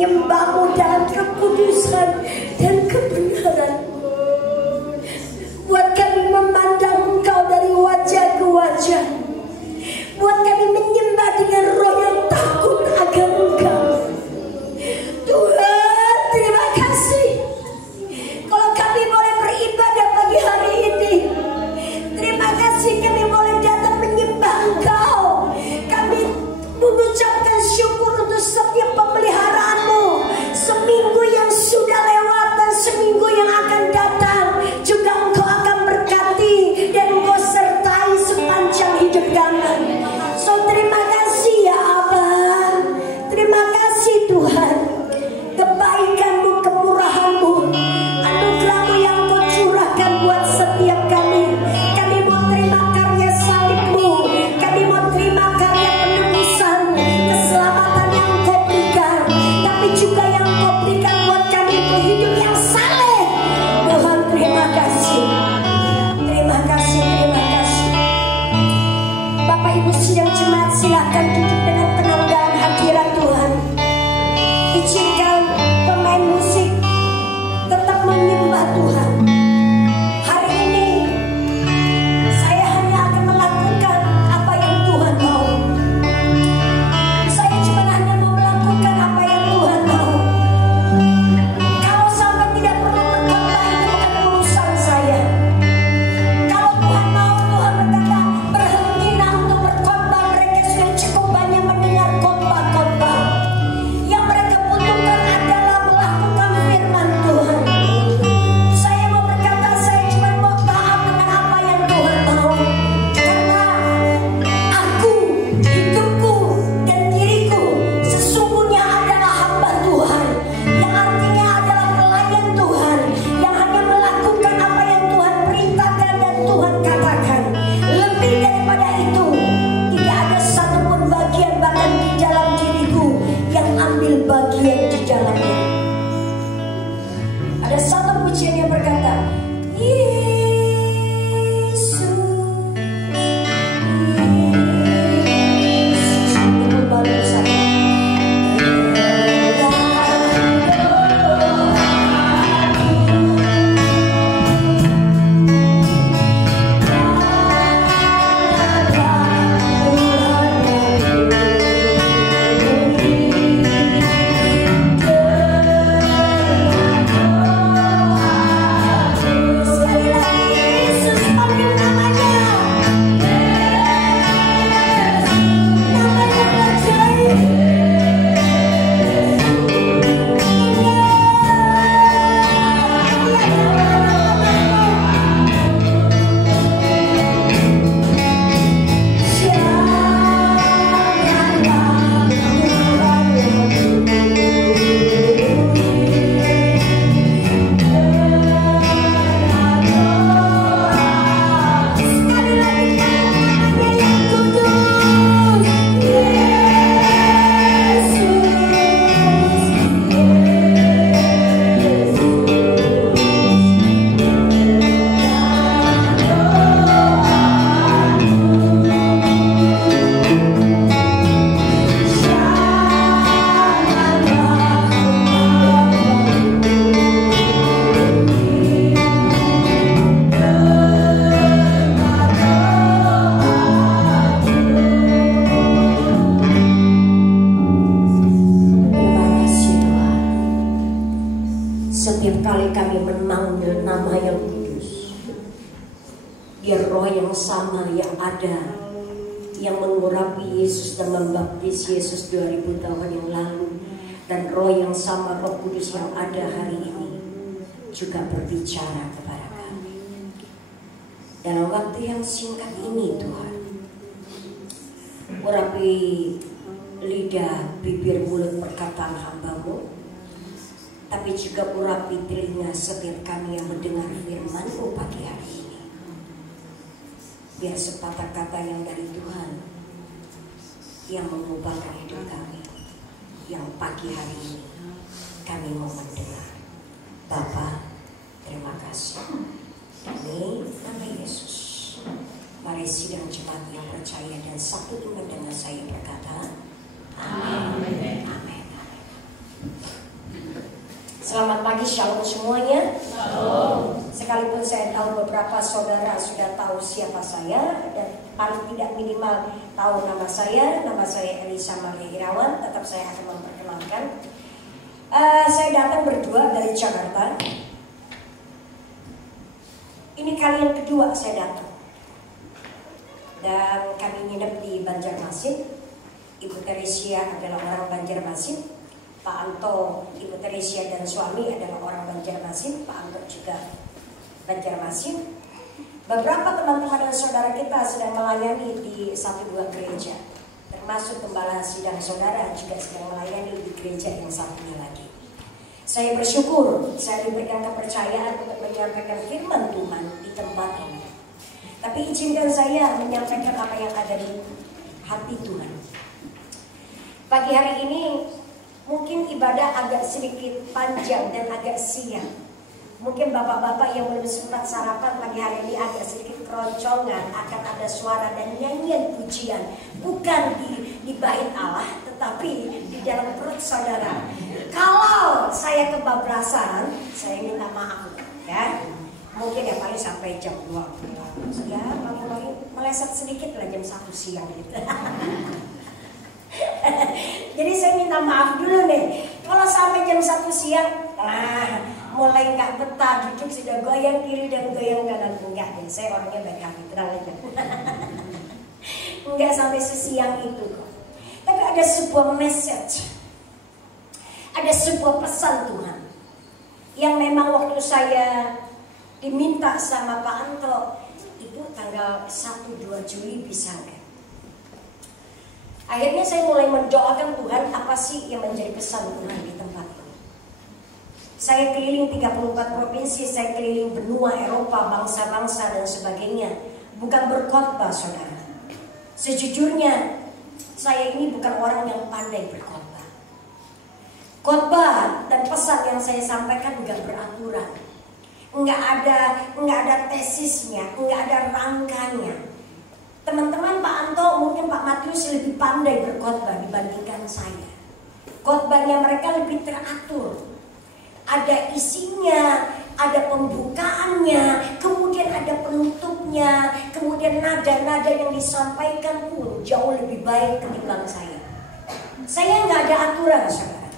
menyembah-Mu dalam kekudusan dan kebenaran. Buat kami memandang Engkau dari wajah ke wajah. Buat kami menyembah dengan roh yang takut akan Engkau. Tuhan, terima kasih kalau kami boleh beribadah pagi hari ini. Terima kasih kami boleh datang menyembah Engkau. Kami mengucapkan syukur untuk setiap pemeliharaan-Mu, seminggu yang sudah lewat dan seminggu yang akan datang. Juga Engkau akan berkati dan Engkau sertai sepanjang hidup kami. So terima kasih ya Abah. Terima kasih Tuhan. Kebaikan-Mu, kemurahan-Mu, anugerah-Mu yang Kau curahkan buat setiap kami. Kami mau terima karya salib-Mu. Kami mau terima karya penebusan, keselamatan yang Kau berikan. Tapi juga yang Kau berikan buat kami itu hidup yang saleh. Tuhan terima kasih. Terima kasih, terima kasih. Bapak Ibu sidang jemaat, silakan duduk dengan tenang dalam hadirat Tuhan. Izinkan pemain musik tetap menyembah Tuhan. Hari ini saya hanya akan melakukan apa yang Tuhan mau. Saya cuma hanya mau melakukan apa yang Tuhan mau. Kalau sampai tidak perlu berkhotbah, itu bukan urusan saya. Kalau Tuhan mau, Tuhan berkata berhentilah untuk berkhotbah. Mereka sudah cukup banyak mendengar khotbah-khotbah. Yang mereka butuhkan adalah melakukan firman Tuhan. Saya mau berkata, saya cuma mau taat dengan apa yang Tuhan mau. Karena aku, hidupku, dan diriku sesungguhnya adalah hamba Tuhan. Yang artinya adalah pelayan Tuhan, yang hanya melakukan apa yang Tuhan perintahkan dan Tuhan katakan. Lebih daripada itu, tidak ada satupun bagian bahkan di dalam diriku yang ambil bagian di dalamnya. Ada satu pujian yang berkata, Yesus, Yesus, itu baru saya. Setiap kali kami memanggil nama yang kudus, biar roh yang sama yang ada, yang mengurapi Yesus dan membaptis Yesus 2000 tahun yang lalu, dan roh yang sama, Roh Kudus yang ada hari ini juga berbicara kepada kami. Dalam waktu yang singkat ini Tuhan, urapi lidah, bibir, mulut, perkataan hamba-Mu, tapi juga urapi telinga setiap kami yang mendengar firman-Mu pagi hari ini. Biar sepatah kata yang dari Tuhan yang mengubahkan hidup kami, yang pagi hari ini kami mau mendengar. Bapa, terima kasih. Demi nama Yesus, mari sidang jemaat yang percaya dan satu dengan saya berkata, Amin. Amin. Amin. Selamat pagi, shalom semuanya. Shalom. Sekalipun saya tahu beberapa saudara sudah tahu siapa saya dan paling tidak minimal tahu nama saya Elisa Maria Irawan, tetap saya akan memperkenalkan. Saya datang berdua dari Jakarta. Ini kali yang kedua saya datang. Dan kami nginep di Banjarmasin. Ibu Teresia adalah orang Banjarmasin. Pak Anto, Ibu Teresia dan suami adalah orang Banjarmasin. Pak Anto juga Banjarmasin. Beberapa teman-teman dan saudara kita sedang melayani di satu dua gereja, termasuk gembala sidang saudara juga sedang melayani di gereja yang satunya lagi. Saya bersyukur saya diberikan kepercayaan untuk menyampaikan firman Tuhan di tempat ini. Tapi izinkan saya menyampaikan apa yang ada di hati Tuhan. Pagi hari ini mungkin ibadah agak sedikit panjang dan agak siang. Mungkin bapak-bapak yang belum sempat sarapan pagi hari ini agak sedikit keroncongan. Akan ada suara dan nyanyian pujian. Bukan di bait Allah, tetapi di dalam perut saudara. Kalau saya kebablasan, saya minta maaf ya. Mungkin ya paling sampai jam 2. Ya, paling meleset sedikit lah jam 1 siang gitu. Jadi saya minta maaf dulu nih. Kalau sampai jam 1 siang, mulai nggak betah, duduk sudah goyang kiri dan goyang kanan. Enggak deh, saya orangnya baik hati, tenang aja. Enggak sampai sesiang itu kok. Tapi ada sebuah message, ada sebuah pesan Tuhan yang memang waktu saya diminta sama Pak Anto, itu tanggal 1-2 Juli bisa nggak? Akhirnya saya mulai mendoakan Tuhan, apa sih yang menjadi pesan Tuhan di tempat ini. Saya keliling 34 provinsi, saya keliling benua Eropa, bangsa-bangsa dan sebagainya. Bukan berkhotbah saudara. Sejujurnya saya ini bukan orang yang pandai berkhotbah. Khotbah dan pesan yang saya sampaikan enggak beraturan. Enggak ada tesisnya, enggak ada rangkanya. Teman-teman Pak Anto, mungkin Pak Matius lebih pandai berkhotbah dibandingkan saya. Khotbahnya mereka lebih teratur. Ada isinya, ada pembukaannya, kemudian ada penutupnya, kemudian nada-nada yang disampaikan pun jauh lebih baik ketimbang saya. Saya nggak ada aturan, saudara.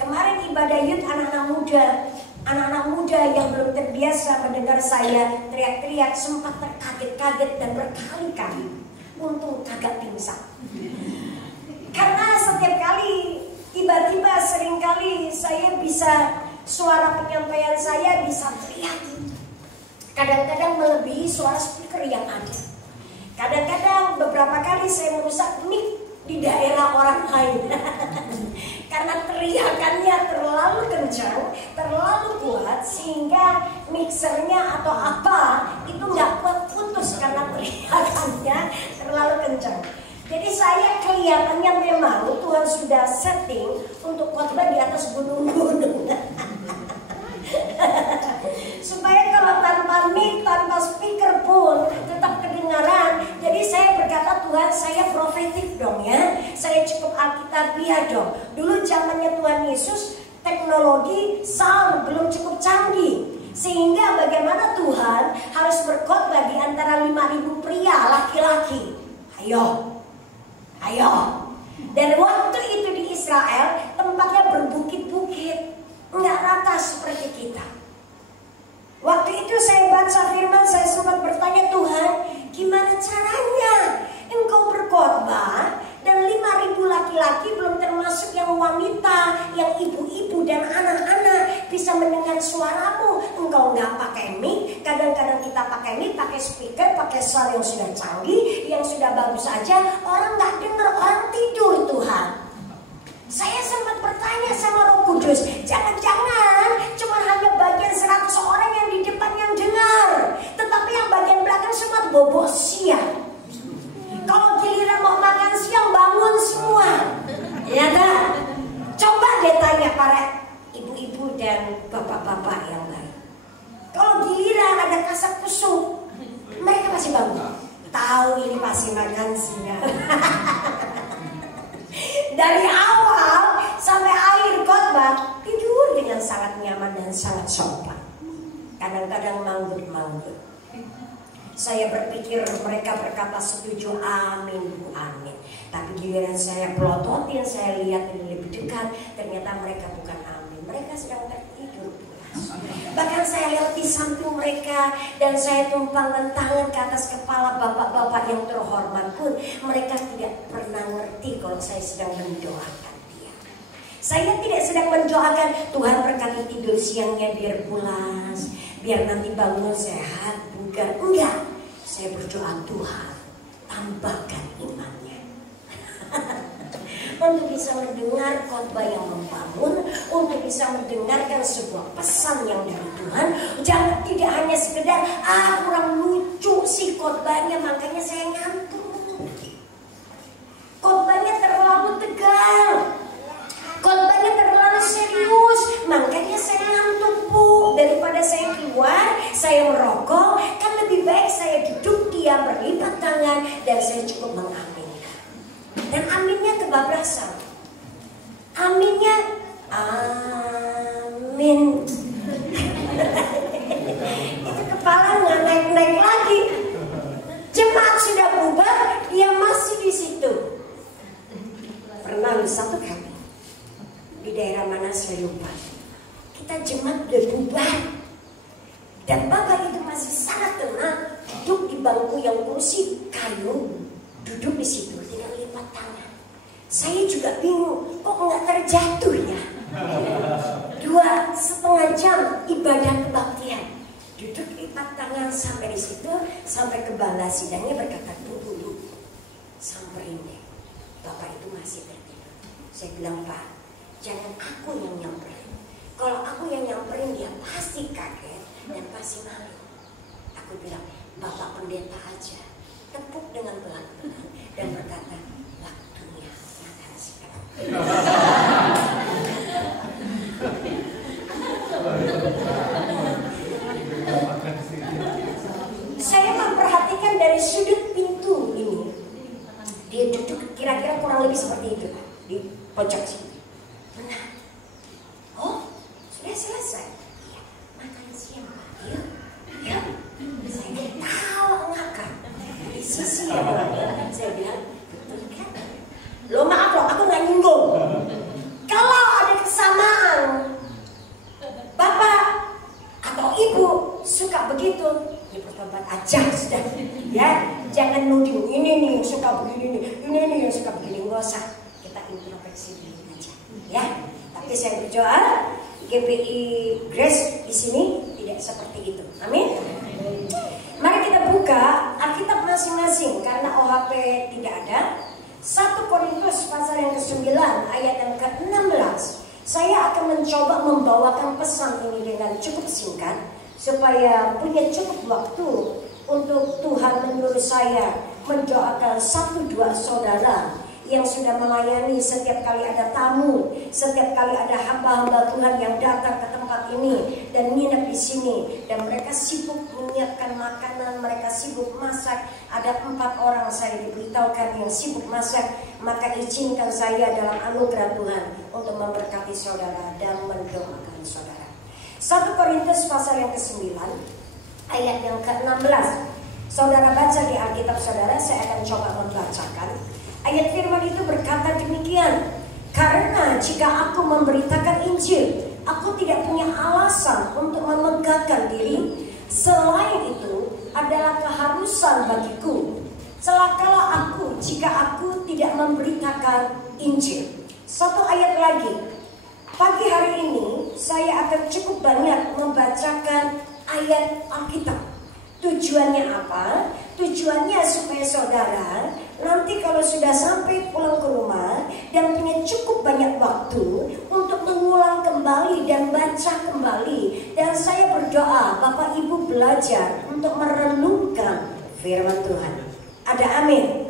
Kemarin ibadah youth anak-anak muda yang belum terbiasa mendengar saya teriak-teriak sempat terkaget-kaget dan berkali-kali untung kagak pingsan. Karena setiap kali tiba-tiba seringkali saya bisa suara penyampaian saya bisa teriak. Kadang-kadang melebihi suara speaker yang ada. Kadang-kadang beberapa kali saya merusak mic di daerah orang lain. Karena teriakannya terlalu kencang, terlalu kuat sehingga mixernya atau apa itu nggak kuat putus karena teriakannya terlalu kencang. Jadi saya kelihatannya memang Tuhan sudah setting untuk khotbah di atas gunung-gunung. Supaya kalau tanpa mic, tanpa speaker pun tetap kedengaran. Jadi saya berkata, Tuhan saya profetik dong ya. Saya cukup alkitabiah dong. Dulu zamannya Tuhan Yesus teknologi sound belum cukup canggih. Sehingga bagaimana Tuhan harus berkhotbah di antara 5.000 pria laki-laki. Ayo. Dan waktu itu di Israel tempatnya berbukit-bukit, nggak rata seperti kita. Waktu itu saya baca firman, saya sempat bertanya, Tuhan, gimana caranya Engkau berkhotbah dan 5.000 laki-laki belum termasuk yang wanita, yang ibu-ibu dan anak-anak bisa mendengar suaramu. Engkau nggak pakai mic, kadang-kadang kita pakai mic, pakai speaker, pakai sound yang sudah canggih, yang sudah bagus saja, orang nggak dengar, orang tidur Tuhan. Saya sempat bertanya sama Roh Kudus, jangan-jangan cuma hanya bagian 100 orang yang di depan yang dengar, tetapi yang bagian belakang sempat bobo siang. Kalau giliran mau makan siang bangun semua, ya kan? Coba deh tanya para ibu-ibu dan bapak-bapak yang lain. Kalau giliran ada kasak kusuk, mereka masih bangun. Tahu ini pasti makan siang. Dari awal sampai akhir khotbah tidur dengan sangat kadang manggut-manggut. Saya berpikir mereka berkata setuju, amin Bu, amin. Tapi giliran saya pelototin, saya lihat ini lebih dekat, ternyata mereka bukan amin. Mereka sedang tertidur. Bahkan saya lihat di samping mereka dan saya tumpangkan tangan ke atas kepala bapak-bapak yang terhormat pun mereka tidak pernah ngerti kalau saya sedang mendoakan dia. Saya tidak sedang mendoakan Tuhan berkati tidur siangnya biar pulas, biar nanti bangun sehat, bukan. Enggak, saya berdoa Tuhan tambahkan imannya untuk bisa mendengar khotbah yang membangun, untuk bisa mendengarkan sebuah pesan yang dari Tuhan. Jangan tidak hanya sekedar kurang lucu sih khotbahnya, makanya saya ngantuk. Khotbahnya terlalu tegang, khotbahnya terlalu serius, makanya saya ngantuk Bu. Daripada saya keluar, saya merokok, kan lebih baik saya duduk diam berlipat tangan dan saya cukup mengaminkan. Dan aminnya kebablasan. Aminnya amin. Itu kepala nggak naik-naik lagi. Jemaat sudah bubar, dia masih di situ. Pernah satu kali di daerah mana saya lupa. Kita jemaat udah bubar dan bapak itu masih sangat tenang, duduk di bangku yang kursi kayu, duduk di situ tinggal lipat tangan. Saya juga bingung, kok nggak terjatuh ya? 2,5 jam ibadah kebaktian, duduk lipat tangan sampai di situ, sampai kepala sidangnya berkata, Bu, samperin deh, bapak itu masih tertidur. Saya bilang, Pak, jangan aku yang nyamperin. Kalau aku yang nyamperin dia pasti kaget dan pasti malu. Aku bilang, Bapak pendeta aja, tepuk dengan pelan-pelan dan berkata, waktunya makan sekarang. Saya memperhatikan dari sudut pintu ini. Dia duduk kira-kira kurang lebih seperti itu di pojok sini. Benar. Oh, sudah selesai. Iya, makan siang Pak. Yuk, yuk. Saya tahu ngakak di sisi yang lain. Saya bilang, betul kan? Lo maaf loh, aku nggak nyinggung. Kalau ada kesamaan, bapak atau ibu suka begitu, ya bertobat aja sudah. Ya, jangan nuding ini nih yang suka begini nih, ini nih yang suka begini. Nggak usah, kita introspeksi dulu aja. Ya, tapi saya berdoa GPI Grace di sini tidak seperti itu. Amin. Mari kita buka Alkitab masing-masing karena OHP tidak ada. 1 Korintus pasal yang ke-9 ayat yang ke-16. Saya akan mencoba membawakan pesan ini dengan cukup singkat supaya punya cukup waktu untuk Tuhan menyuruh saya mendoakan 1-2 saudara yang sudah melayani setiap kali ada tamu, setiap kali ada hamba-hamba Tuhan yang datang ke tempat ini dan nginep di sini, dan mereka sibuk menyiapkan makanan, mereka sibuk masak. Ada 4 orang saya diberitahukan yang sibuk masak, maka izinkan saya dalam anugerah Tuhan untuk memberkati saudara dan mendoakan saudara. 1 Korintus pasal yang ke-9 ayat yang ke-16. Saudara baca di Alkitab saudara, saya akan coba membacakan. Ayat firman itu berkata demikian, karena jika aku memberitakan Injil, aku tidak punya alasan untuk memegahkan diri. Selain itu adalah keharusan bagiku. Celakalah aku jika aku tidak memberitakan Injil. Satu ayat lagi. Pagi hari ini saya akan cukup banyak membacakan ayat Alkitab. Tujuannya apa? Tujuannya supaya saudara nanti kalau sudah sampai pulang ke rumah dan punya cukup banyak waktu untuk mengulang kembali dan baca kembali. Dan saya berdoa Bapak Ibu belajar untuk merenungkan firman Tuhan. Ada amin?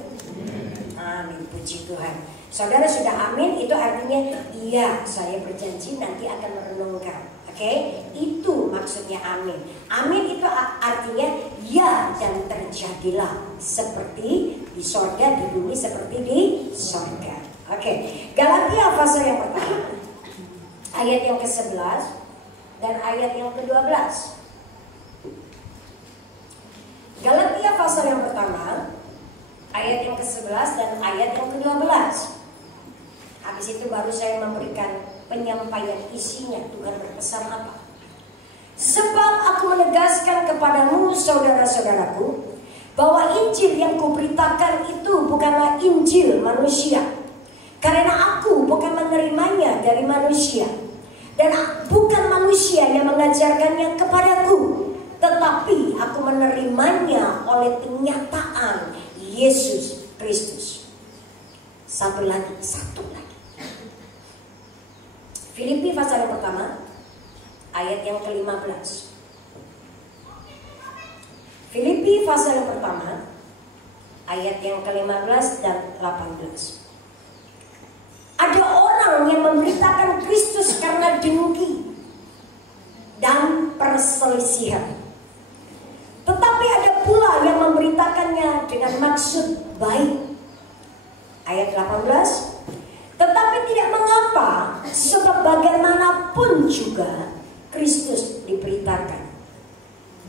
Amin, puji Tuhan. Saudara sudah amin, itu artinya iya, saya berjanji nanti akan merenungkan. Oke, itu maksudnya amin. Amin itu artinya ya, dan terjadilah seperti di sorga, di bumi seperti di sorga. Oke, Galatia pasal yang pertama ayat yang ke-11 dan ayat yang ke-12. pasal yang pertama, ayat yang ke-11 dan ayat yang ke-12. Habis itu baru saya memberikan penyampaian isinya, Tuhan berpesan apa. Sebab aku menegaskan kepadamu saudara-saudaraku, bahwa Injil yang kuberitakan itu bukanlah Injil manusia. Karena aku bukan menerimanya dari manusia, dan bukan manusia yang mengajarkannya kepadaku, tetapi aku menerimanya oleh kenyataan Yesus Kristus. Satu lagi. Filipi pasal yang pertama, ayat yang ke-15. Filipi pasal yang pertama, ayat yang ke-15 dan 18. Ada orang yang memberitakan Kristus karena dengki dan perselisihan. Tetapi ada pula yang memberitakannya dengan maksud baik. Ayat 18. Tetapi tidak mengapa, sebab bagaimanapun juga Kristus diberitakan,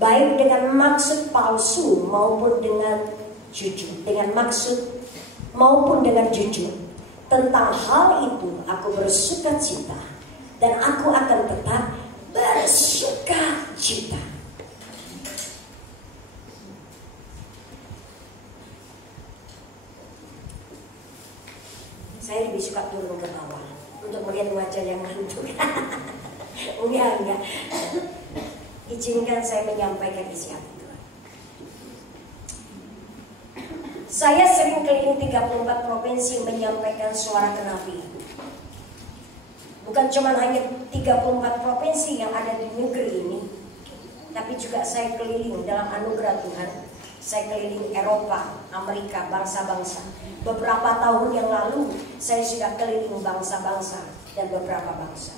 baik dengan maksud palsu maupun dengan jujur. Dengan maksud maupun dengan jujur. Tentang hal itu aku bersuka cita, dan aku akan tetap bersuka cita. Saya lebih suka turun ke bawah untuk melihat wajah yang ngantuk. Enggak. Izinkan saya menyampaikan isi hati Tuhan. Saya sering keliling 34 provinsi menyampaikan suara kenabian. Bukan cuma hanya 34 provinsi yang ada di negeri ini, tapi juga saya keliling dalam anugerah Tuhan. Saya keliling Eropa, Amerika, bangsa-bangsa. Beberapa tahun yang lalu saya sudah keliling bangsa-bangsa dan beberapa bangsa.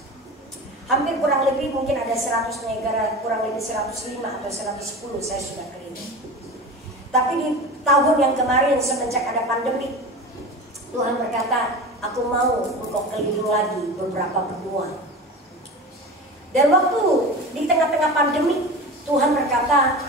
Hampir kurang lebih mungkin ada 100 negara, kurang lebih 105 atau 110 saya sudah keliling. Tapi di tahun yang kemarin semenjak ada pandemi, Tuhan berkata, aku mau engkau keliling lagi beberapa benua. Dan waktu di tengah-tengah pandemi, Tuhan berkata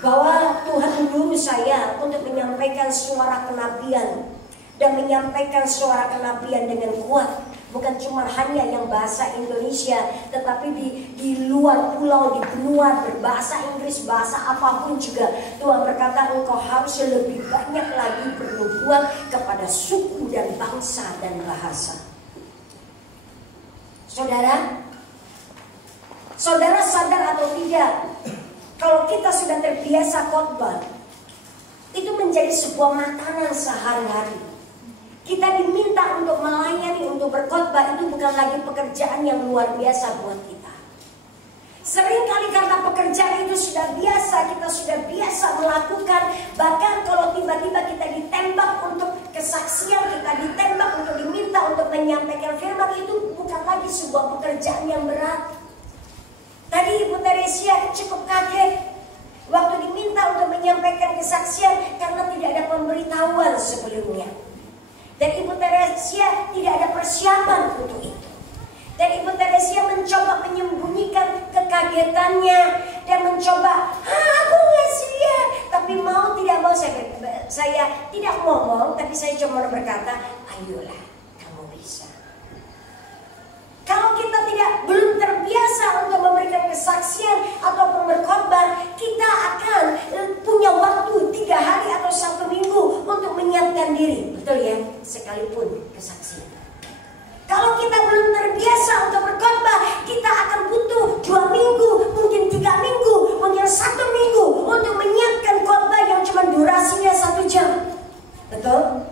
bahwa Tuhan menyuruh saya untuk menyampaikan suara kenabian. Dan menyampaikan suara kenabian dengan kuat. Bukan cuma hanya yang bahasa Indonesia, tetapi di luar pulau, di benua berbahasa Inggris, bahasa apapun juga. Tuhan berkata engkau harus lebih banyak lagi bernubuat kepada suku dan bangsa dan bahasa. Saudara sadar atau tidak, kalau kita sudah terbiasa khotbah, itu menjadi sebuah makanan sehari-hari. Kita diminta untuk melayani, untuk berkhotbah, itu bukan lagi pekerjaan yang luar biasa buat kita. Seringkali karena pekerjaan itu sudah biasa, kita sudah biasa melakukan. Bahkan kalau tiba-tiba kita ditembak untuk kesaksian, kita ditembak untuk diminta untuk menyampaikan firman, itu bukan lagi sebuah pekerjaan yang berat. Tadi Ibu Teresia cukup kaget waktu diminta untuk menyampaikan kesaksian karena tidak ada pemberitahuan sebelumnya. Dan Ibu Teresia tidak ada persiapan untuk itu. Dan Ibu Teresia mencoba menyembunyikan kekagetannya dan mencoba, aku nggak siap. Tapi mau tidak mau saya tidak ngomong, tapi saya cuma berkata, ayolah, kamu bisa. Kalau kita belum terbiasa untuk memberikan kesaksian atau berkhotbah, kita akan punya waktu 3 hari atau 1 minggu untuk menyiapkan diri, betul ya? Sekalipun kesaksian. Kalau kita belum terbiasa untuk berkhotbah, kita akan butuh 2 minggu, mungkin 3 minggu, mungkin 1 minggu untuk menyiapkan khotbah yang cuma durasinya 1 jam, betul?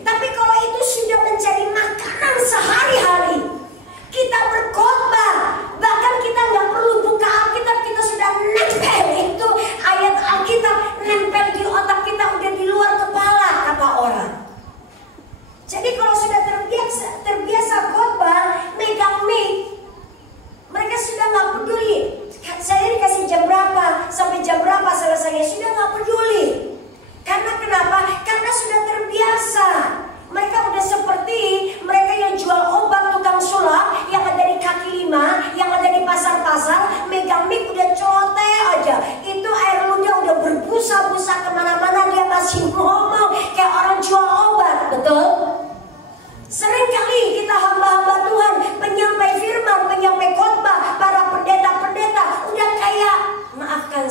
Tapi kalau itu sudah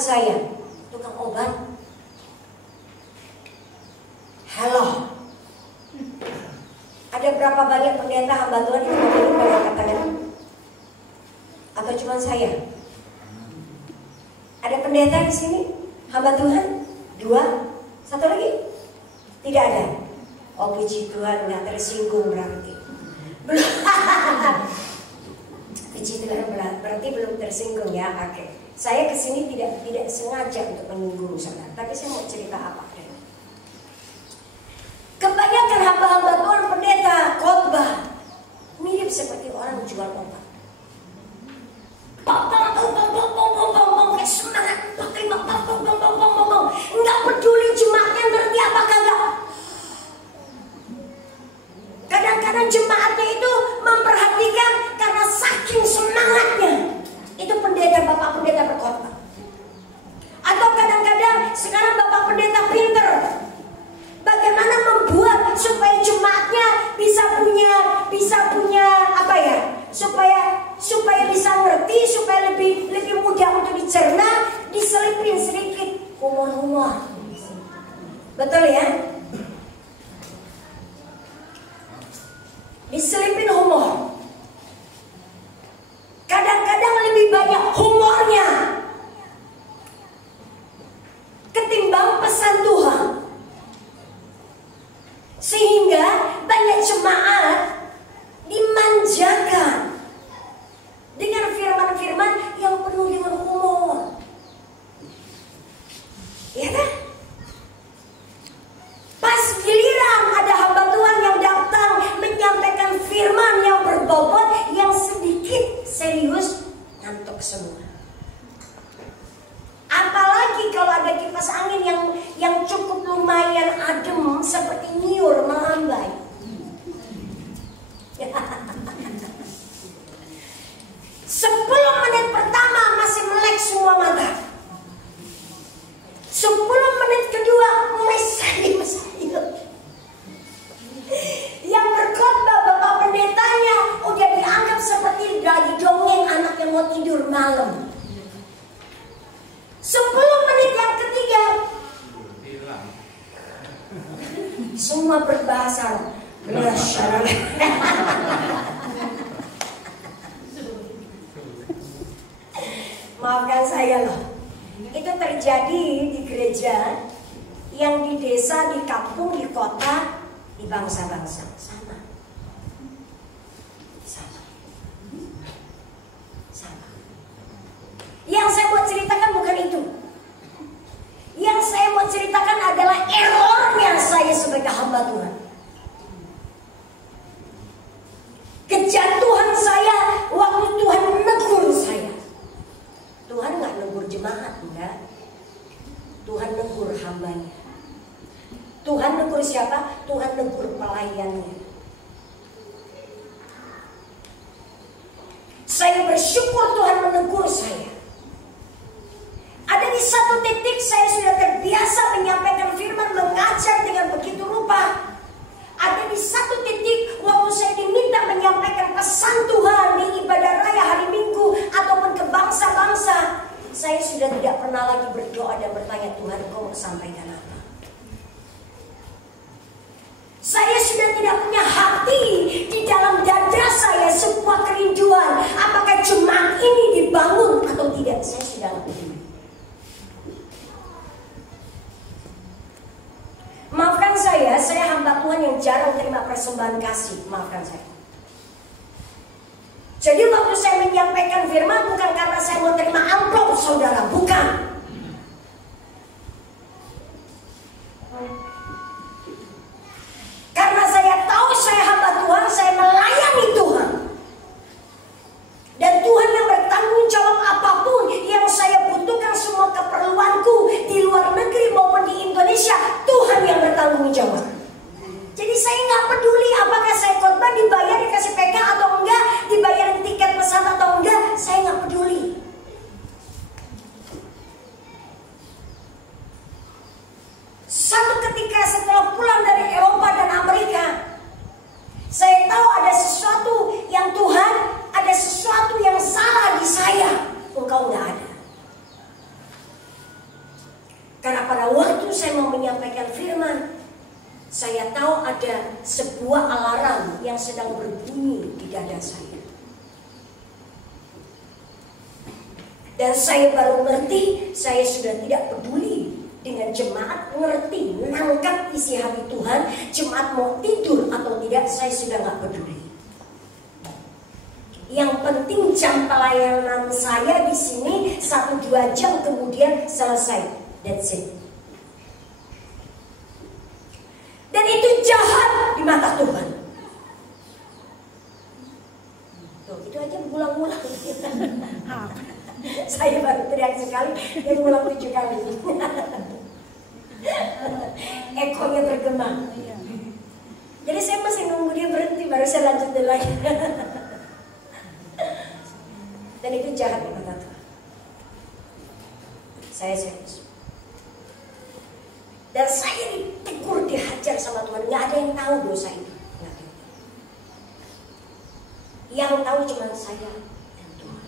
saya, tukang obat. Halo. Ada berapa banyak pendeta hamba Tuhan yang memiliki banyak tangan? Atau cuma saya? Ada pendeta di sini? Hamba Tuhan? 2? 1 lagi? Tidak ada. Oh puji Tuhan, nggak tersinggung berarti. Belum. Puji Tuhan berarti belum tersinggung ya. Oke. Saya kesini tidak sengaja untuk menyinggung saudara. Tapi saya mau cerita apa? Kebanyakan hamba-hamba Tuhan pendeta khotbah mirip seperti orang jual obat. Kayak semangat, nggak peduli jemaatnya ngerti apa kagak. Kadang-kadang jemaatnya itu memperhatikan karena saking semangatnya. Itu pendeta, bapak pendeta berkhotbah. Atau kadang-kadang sekarang bapak pendeta pinter. Bagaimana membuat supaya jemaatnya bisa punya apa ya? Supaya bisa ngerti, supaya lebih mudah untuk dicerna, diselipin sedikit humor-humor. Betul ya? Diselipin humor. Kadang-kadang lebih banyak humornya ketimbang pesan Tuhan. Sehingga banyak jemaat dimanjakan dengan firman-firman yang penuh dengan humor. Ya kan? Pas giliran ada hamba Tuhan yang datang menyampaikan firman yang berbobot, yang sedikit serius, ngantuk semua. Apalagi kalau ada kipas angin yang cukup lumayan adem seperti nyiur melambai. 10 menit pertama masih melek semua mata. 10 menit kedua mulai sayup-sayup. Yang berkhotbah bapak pendetanya udah dianggap seperti lagi dongeng anak yang mau tidur malam. 10 menit yang ketiga semua berbahasa maafkan saya loh. Itu terjadi di gereja, yang di desa, di kampung, di kota, di bangsa-bangsa. Sama. Yang saya mau ceritakan bukan itu. Yang saya mau ceritakan adalah errornya saya sebagai hamba Tuhan. Kejatuhan saya waktu Tuhan menegur saya. Tuhan nggak negur jemaat, enggak. Tuhan negur hambanya. Tuhan negur siapa? Tuhan negur pelayannya. Saya bersyukur Tuhan menegur saya. Ada di satu titik saya sudah terbiasa menyampaikan firman, mengajar dengan begitu rupa. Ada di satu titik waktu saya diminta menyampaikan pesan Tuhan di ibadah raya hari Minggu ataupun ke bangsa-bangsa, saya sudah tidak pernah lagi berdoa dan bertanya, Tuhan kau mau sampaikan apa? Saya sudah tidak punya hati di dalam dada saya, sebuah kerinduan. Apakah jemaat ini dibangun atau tidak? Saya sudah tidak peduli. Maafkan saya hamba Tuhan yang jarang terima persembahan kasih. Maafkan saya. Jadi waktu saya menyampaikan firman bukan karena saya mau terima amplop saudara, bukan. Karena saya tahu saya hamba Tuhan, saya melayani Tuhan. Dan Tuhan yang bertanggung jawab apapun yang saya butuhkan, semua keperluanku di luar negeri maupun di Indonesia, Tuhan yang bertanggung jawab. Jadi saya nggak peduli apakah saya khotbah dibayar, dikasih pegang atau enggak, dibayar tiket pesawat atau enggak, saya nggak peduli. Satu ketika setelah pulang dari Eropa dan Amerika, saya tahu ada sesuatu yang Tuhan, ada sesuatu yang salah di saya. Engkau nggak ada. Karena pada waktu saya mau menyampaikan firman, saya tahu ada sebuah alarm yang sedang berbunyi di dada saya. Dan saya baru ngerti, saya sudah tidak peduli dengan jemaat, ngerti, nangkap isi hati Tuhan. Jemaat mau tidur atau tidak, saya sudah gak peduli. Yang penting jam pelayanan saya di sini 1-2 jam kemudian selesai. That's it. Dan itu jahat di mata Tuhan. Tuh, itu aja berulang-ulang. Saya baru teriak sekali, dia ulang 7 kali. Ekonya bergema. Jadi saya masih nunggu dia berhenti, baru saya lanjutin lagi. Dan itu jahat di mata Tuhan. Saya serius. Dan saya ditegur, dihajar sama Tuhan. Gak ada yang tahu dosa itu. Yang tahu cuma saya dan Tuhan.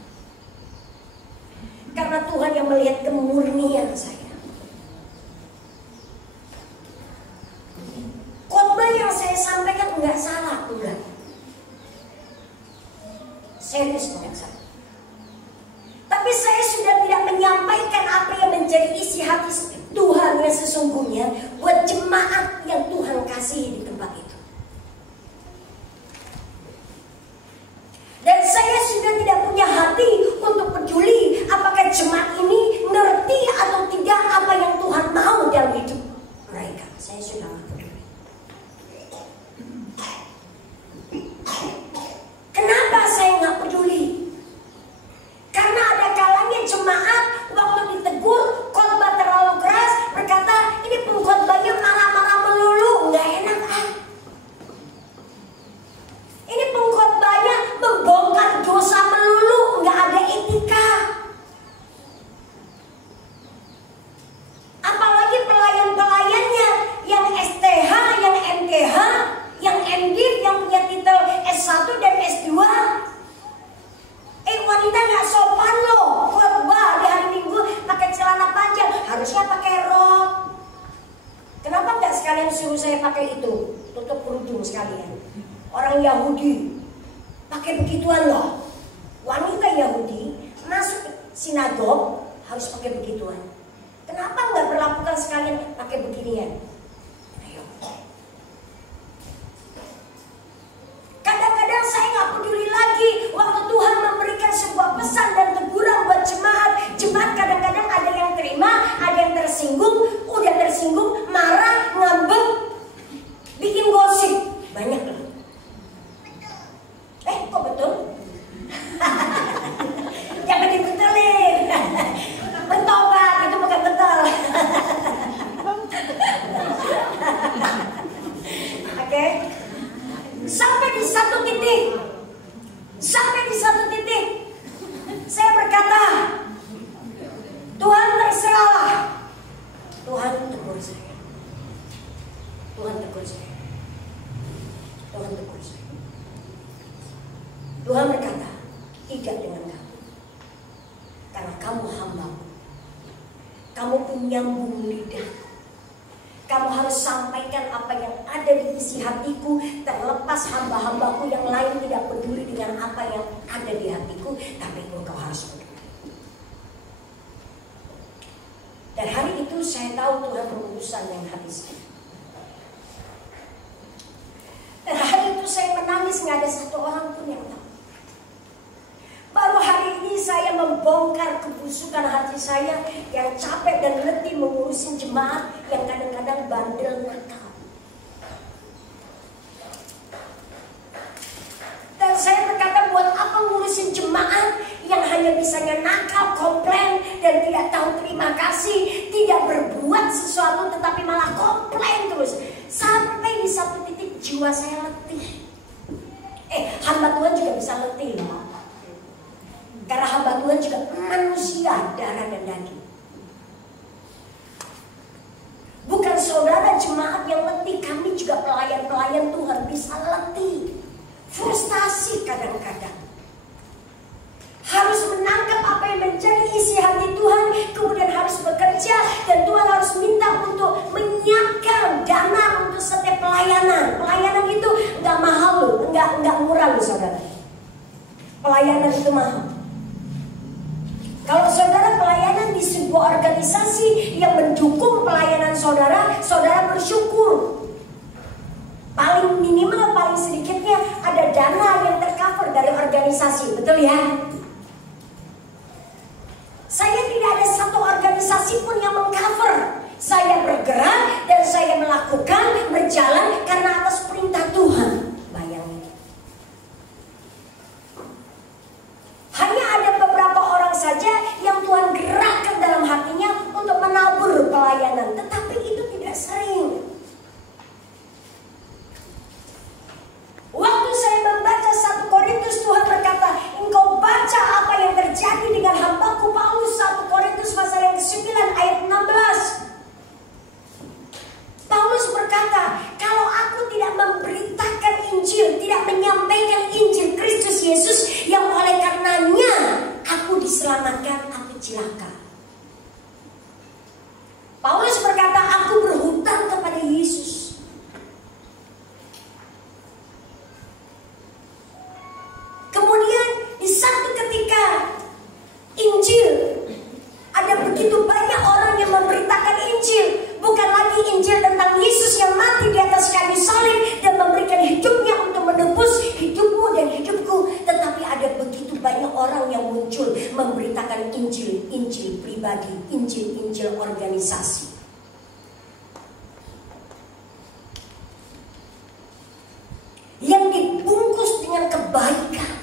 Karena Tuhan yang melihat kemurnian saya. Khotbah yang saya sampaikan enggak salah, enggak. Serius enggak salah. Tapi saya sudah tidak menyampaikan apa yang menjadi isi hati Tuhan yang sesungguhnya buat jemaat yang Tuhan kasihi di tempat itu. Dan saya sudah tidak punya hati untuk peduli apakah jemaat ini ngerti atau tidak apa yang Tuhan mau dalam hidup mereka. Saya sudah tidak peduli. Kenapa saya nggak peduli? Karena ada kalanya jemaat waktu ditegur khotbah terlalu keras berkata ini pengkhotbahnya marah-marah melulu, nggak enak ah. Ini pengkhotbahnya membongkar dosa melulu, nggak ada etika. Apalagi pelayan-pelayannya yang STH, yang MTH, yang MDiv, yang punya titel S1 dan S2. Wanita nggak sopan loh, khotbah di hari Minggu pakai celana panjang, harusnya pakai rok. Kenapa nggak sekalian suruh saya pakai itu, tutup kerudung sekalian? Orang Yahudi pakai begituan loh. Wanita Yahudi masuk sinagog harus pakai begituan. Kenapa nggak berlakukan sekalian pakai beginian? Ayo. Kadang-kadang saya nggak peduli lagi waktu Tuhan memberikan sebuah pesan dan teguran buat jemaat. Jemaat kadang-kadang ada yang terima, ada yang tersinggung, udah tersinggung, marah, ngambek, bikin gosip, banyak loh. Kok betul? Jangan dibetulin. Bertobat itu bukan betul. Oke. Sampai di satu titik saya berkata, Tuhan terserahlah. Tuhan tegur saya. Tuhan berkata, tidak dengan kamu. Karena kamu hamba-Ku. Kamu penyambung lidah. Kamu harus sampaikan apa yang ada di isi hatiku. Terlepas hamba-hambaku yang lain tidak peduli dengan apa yang ada di hatiku, tapi engkau harus peduli. Dan hari itu saya tahu Tuhan berurusan dengan hati saya. Dan hari itu saya menangis, nggak ada satu orang pun yang tahu. Baru hari ini saya membongkar kebusukan hati saya yang capek dan letih mengurusin jemaat yang kadang-kadang bandel nakal. Dan saya berkata, buat apa ngurusin jemaat yang hanya bisanya nakal, komplain, dan tidak tahu terima kasih, tidak berbuat sesuatu tetapi malah komplain terus. Sampai di satu titik jiwa saya letih. Hamba Tuhan juga bisa letih loh. Karena hamba Tuhan juga manusia, darah dan daging. Bukan saudara jemaat yang letih, kami juga pelayan-pelayan Tuhan bisa letih. Frustasi kadang-kadang. Harus menangkap apa yang menjadi isi hati Tuhan, kemudian harus bekerja, dan Tuhan harus pelayanan itu nggak mahal loh, nggak murah loh saudara. Pelayanan itu mahal. Kalau saudara pelayanan di sebuah organisasi yang mendukung pelayanan saudara, saudara bersyukur. Paling minimal, paling sedikitnya ada dana yang tercover dari organisasi, betul ya? Saya tidak ada satu organisasi pun yang mengcover. Saya bergerak dan saya melakukan, berjalan karena atas perintah Tuhan. Bayangin. Hanya ada beberapa orang saja yang Tuhan gerakkan dalam hatinya untuk menabur pelayanan, tetapi itu tidak sering. Waktu saya membaca 1 Korintus, Tuhan berkata, engkau baca apa yang terjadi dengan hambaku Paulus. 1 Korintus pasal yang ke-9 ayat 16. Paulus berkata, kalau aku tidak memberitakan Injil, tidak menyampaikan Injil Kristus Yesus yang oleh karenanya aku diselamatkan, aku celaka. Paulus berkata, aku berhutang kepada Yesus. Kemudian di satu ketika Injil, ada begitu banyak orang yang memberitakan Injil. Bukan lagi Injil tentang Yesus yang mati di atas kayu salib dan memberikan hidupnya untuk menebus hidupmu dan hidupku. Tetapi ada begitu banyak orang yang muncul memberitakan Injil, Injil pribadi, Injil organisasi. Yang dibungkus dengan kebaikan,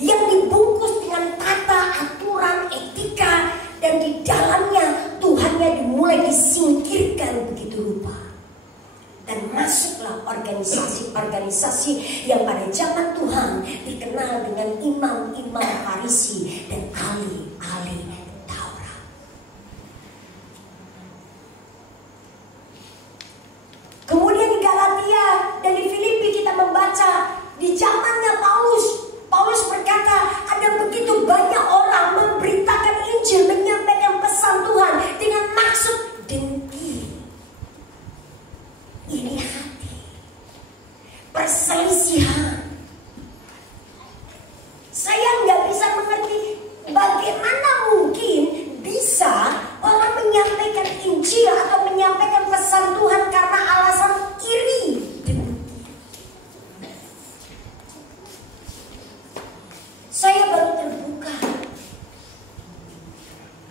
yang dibungkus dengan tata, aturan, etika, dan di dalamnya Tuhannya dimulai disingkirkan begitu rupa. Dan masuklah organisasi-organisasi yang pada zaman Tuhan dikenal dengan imam-imam Farisi dan ahli-ahli Taurat. Kemudian di Galatia dan di Filipi kita membaca di zamannya Paulus berkata, ada begitu banyak orang memberitakan Injil, menyampaikan pesan Tuhan dengan maksud dengki, iri hati, perselisihan. Saya nggak bisa mengerti bagaimana mungkin bisa orang menyampaikan Injil atau menyampaikan pesan Tuhan karena alasan iri.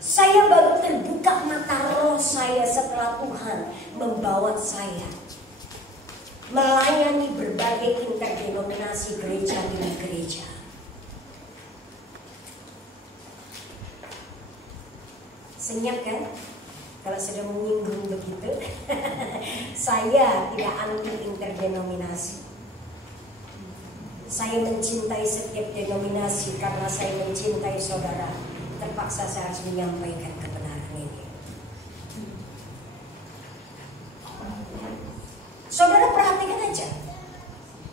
Saya baru terbuka mata roh saya setelah Tuhan membawa saya melayani berbagai interdenominasi gereja demi gereja. Senyap kan? Kalau sudah menyinggung begitu. Saya tidak anti interdenominasi. Saya mencintai setiap denominasi karena saya mencintai saudara. Terpaksa saya harus menyampaikan kebenaran ini. Saudara perhatikan aja.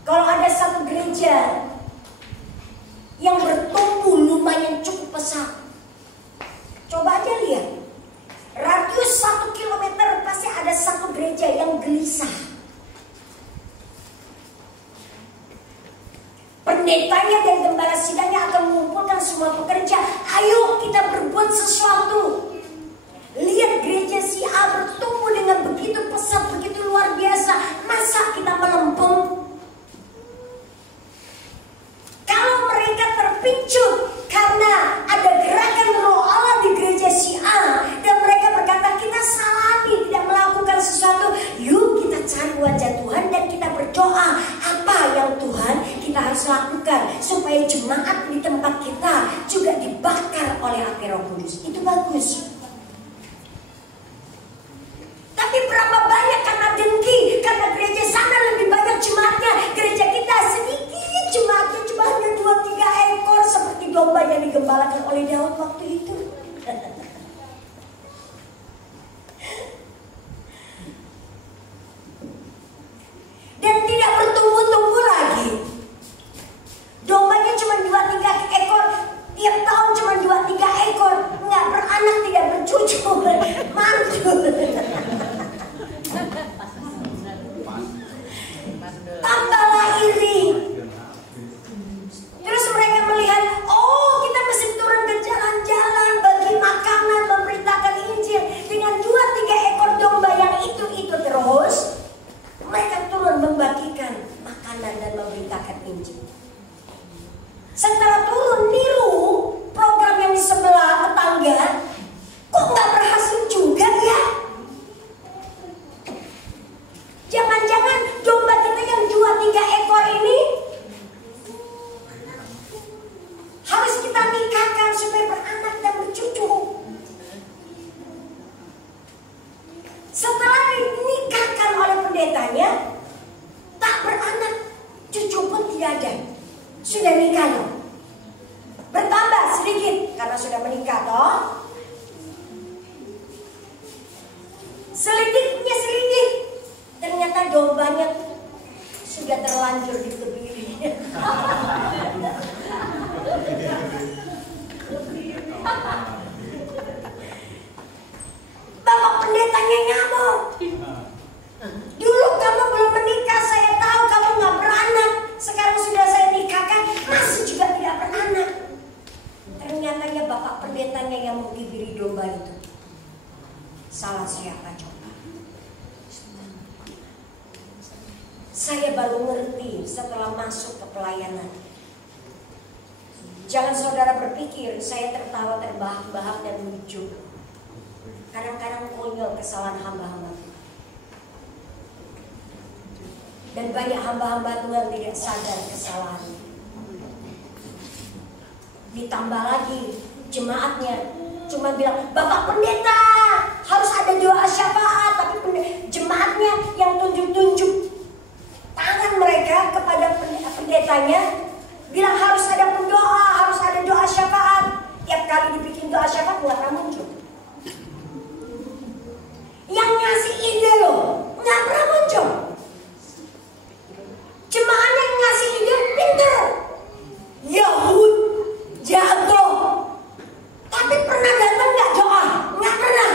Kalau ada satu gereja yang bertumbuh lumayan cukup pesat, coba aja lihat. Radius 1 kilometer pasti ada satu gereja yang gelisah. Pendetanya dan gembala sidangnya akan mengumpulkan semua pekerja. Ayo kita berbuat sesuatu. Lihat gereja si A bertumbuh dengan begitu pesat, begitu luar biasa. Masa kita melempem? Kalau mereka terpicu karena ada gerakan roh Allah di gereja si A dan mereka berkata kita salah nih, tidak melakukan sesuatu, yuk kita cari wajah Tuhan dan kita berdoa apa yang Tuhan kita harus lakukan supaya jemaat di tempat kita juga dibakar oleh api Roh Kudus. Itu bagus. Tapi berapa banyak karena dengki, karena gereja sana lebih banyak jemaatnya, gereja kita sedikit jemaatnya, cuma hanya 2-3 ekor seperti domba yang digembalakan oleh Daud waktu itu. Dan tidak bertumbuh-tumbuh lagi. Dombanya cuma 2-3 ekor, tiap tahun cuma 2-3 ekor, nggak beranak, tidak bercucu, mantul. Setelah dinikahkan oleh pendetanya, tak beranak, cucu pun tidak ada. Sudah nikah loh. Bertambah sedikit karena sudah menikah toh. Selidiknya selidik, ternyata dombanya sudah terlanjur dikebiri. Bapak pendetanya ngamuk. Dulu kamu belum menikah, saya tahu kamu nggak beranak. Sekarang sudah saya nikahkan, masih juga tidak beranak. Ternyata bapak pendetanya yang mengkibiri domba itu. Salah siapa coba? Saya baru ngerti setelah masuk ke pelayanan. Jangan saudara berpikir saya tertawa terbahak-bahak dan lucu. Kadang-kadang konyol kesalahan hamba-hamba Tuhan. Dan banyak hamba-hamba Tuhan tidak sadar kesalahannya. Ditambah lagi jemaatnya cuma bilang, Bapak pendeta harus ada doa syafaat. Tapi jemaatnya yang tunjuk-tunjuk tangan mereka kepada pendetanya, bilang harus ada pendoa, harus ada doa syafaat. Tiap kali dibikin doa syafaat nggak pernah muncul. Yang ngasih ide loh nggak pernah muncul. Jemaatnya yang ngasih ide pinter, Yahud, jago. Tapi pernah datang nggak doa? Nggak pernah.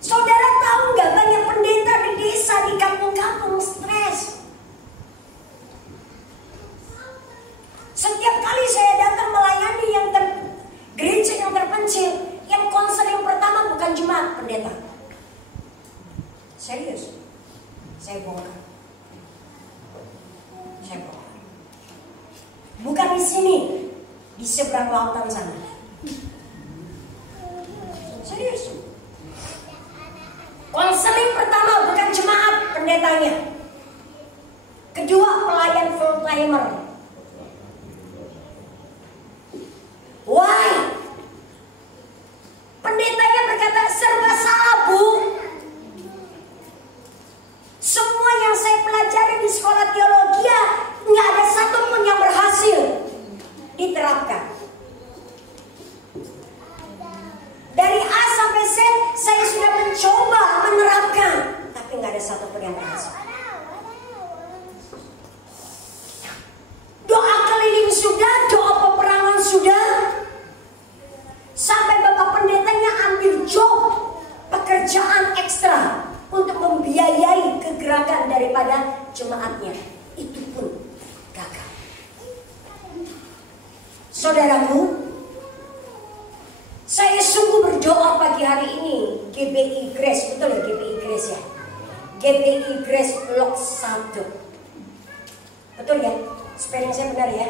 Saudara tahu nggak banyak pendeta di desa, di kampung-kampung stres. Setiap kali saya datang melayani gereja yang terpencil, yang konser yang pertama bukan jemaat, pendeta. Serius, saya bongkar. Bukan di sini, di seberang lautan sana. Serius. Konseling pertama bukan jemaat, pendetanya. Kedua, pelayan full timer. Why? Pendetanya berkata, serba salah bu. Semua yang saya pelajari di sekolah teologi, nggak ada satupun yang berhasil diterapkan. Dari A sampai Z saya sudah mencoba menerapkan, tapi nggak ada satupun yang berhasil. Doa keliling sudah, doa peperangan sudah, sampai bapak pendetanya ambil job, pekerjaan ekstra untuk membiayai kegerakan daripada jemaatnya. Itu pun gagal. Saudaraku, saya sungguh berdoa pagi hari ini GBI Grace, betul ya GBI Grace ya? GBI Grace Blok 1. Betul ya? Spelling saya benar ya?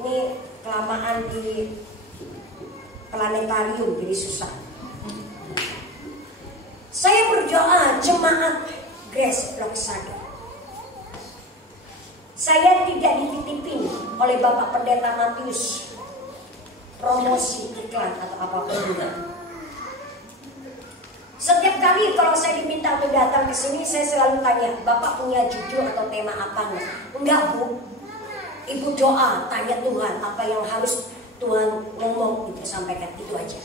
Ini kelamaan di planetarium jadi susah. Saya berdoa jemaat Grace Blok 1. Saya tidak dititipin oleh Bapak Pendeta Matius promosi iklan atau apapun juga. Setiap kali kalau saya diminta untuk datang ke sini, saya selalu tanya, Bapak punya judul atau tema apa enggak? Enggak bu, Ibu doa, tanya Tuhan apa yang harus Tuhan ngomong, Ibu sampaikan, itu aja.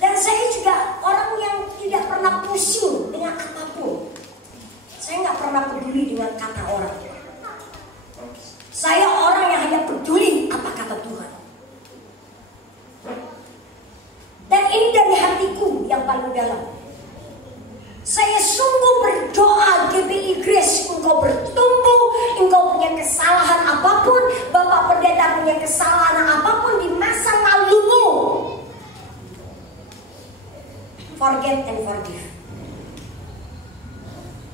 Dan saya juga orang yang tidak pernah pusing dengan apapun. Saya nggak pernah peduli dengan kata orang. Saya orang yang hanya peduli apa kata Tuhan. Dan ini dari hatiku yang paling dalam. Saya sungguh berdoa GBI Grace, engkau bertumbuh, engkau punya kesalahan apapun, Bapak Pendeta punya kesalahan apapun di masa lalumu, forget and forgive.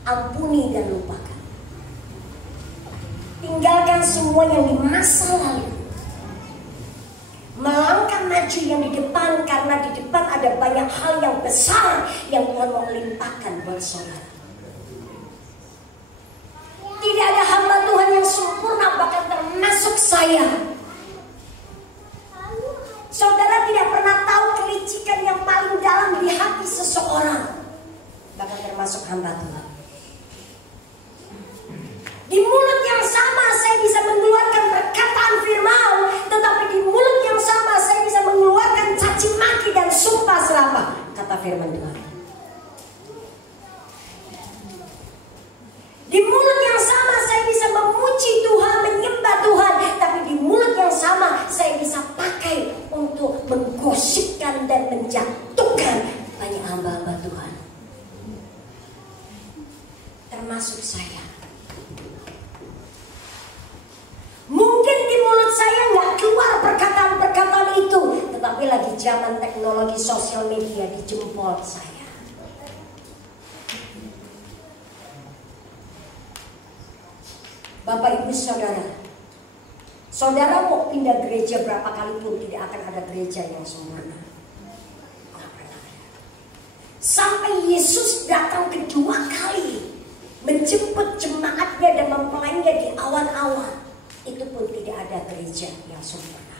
Ampuni dan lupakan. Tinggalkan semua yang di masa lalu. Melangkah maju yang di depan, karena di depan ada banyak hal yang besar yang Tuhan mau limpahkan buat saudara. Tidak ada hamba Tuhan yang sempurna, bahkan termasuk saya. Saudara tidak pernah tahu kelicikan firman Tuhan. Di mulut yang sama saya bisa memuji Tuhan, menyembah Tuhan, tapi di mulut yang sama saya bisa pakai untuk menggosipkan dan menjatuhkan banyak hamba-hamba Tuhan, termasuk saya. Mungkin di mulut saya nggak keluar perkataan-perkataan itu, tetapi lagi zaman teknologi sosial media di jempol saya. Bapak Ibu Saudara, saudara mau pindah gereja berapa kali pun tidak akan ada gereja yang sempurna. Sampai Yesus datang kedua kali menjemput jemaatnya dan mempelainya di awan-awan, itu pun tidak ada gereja yang sempurna.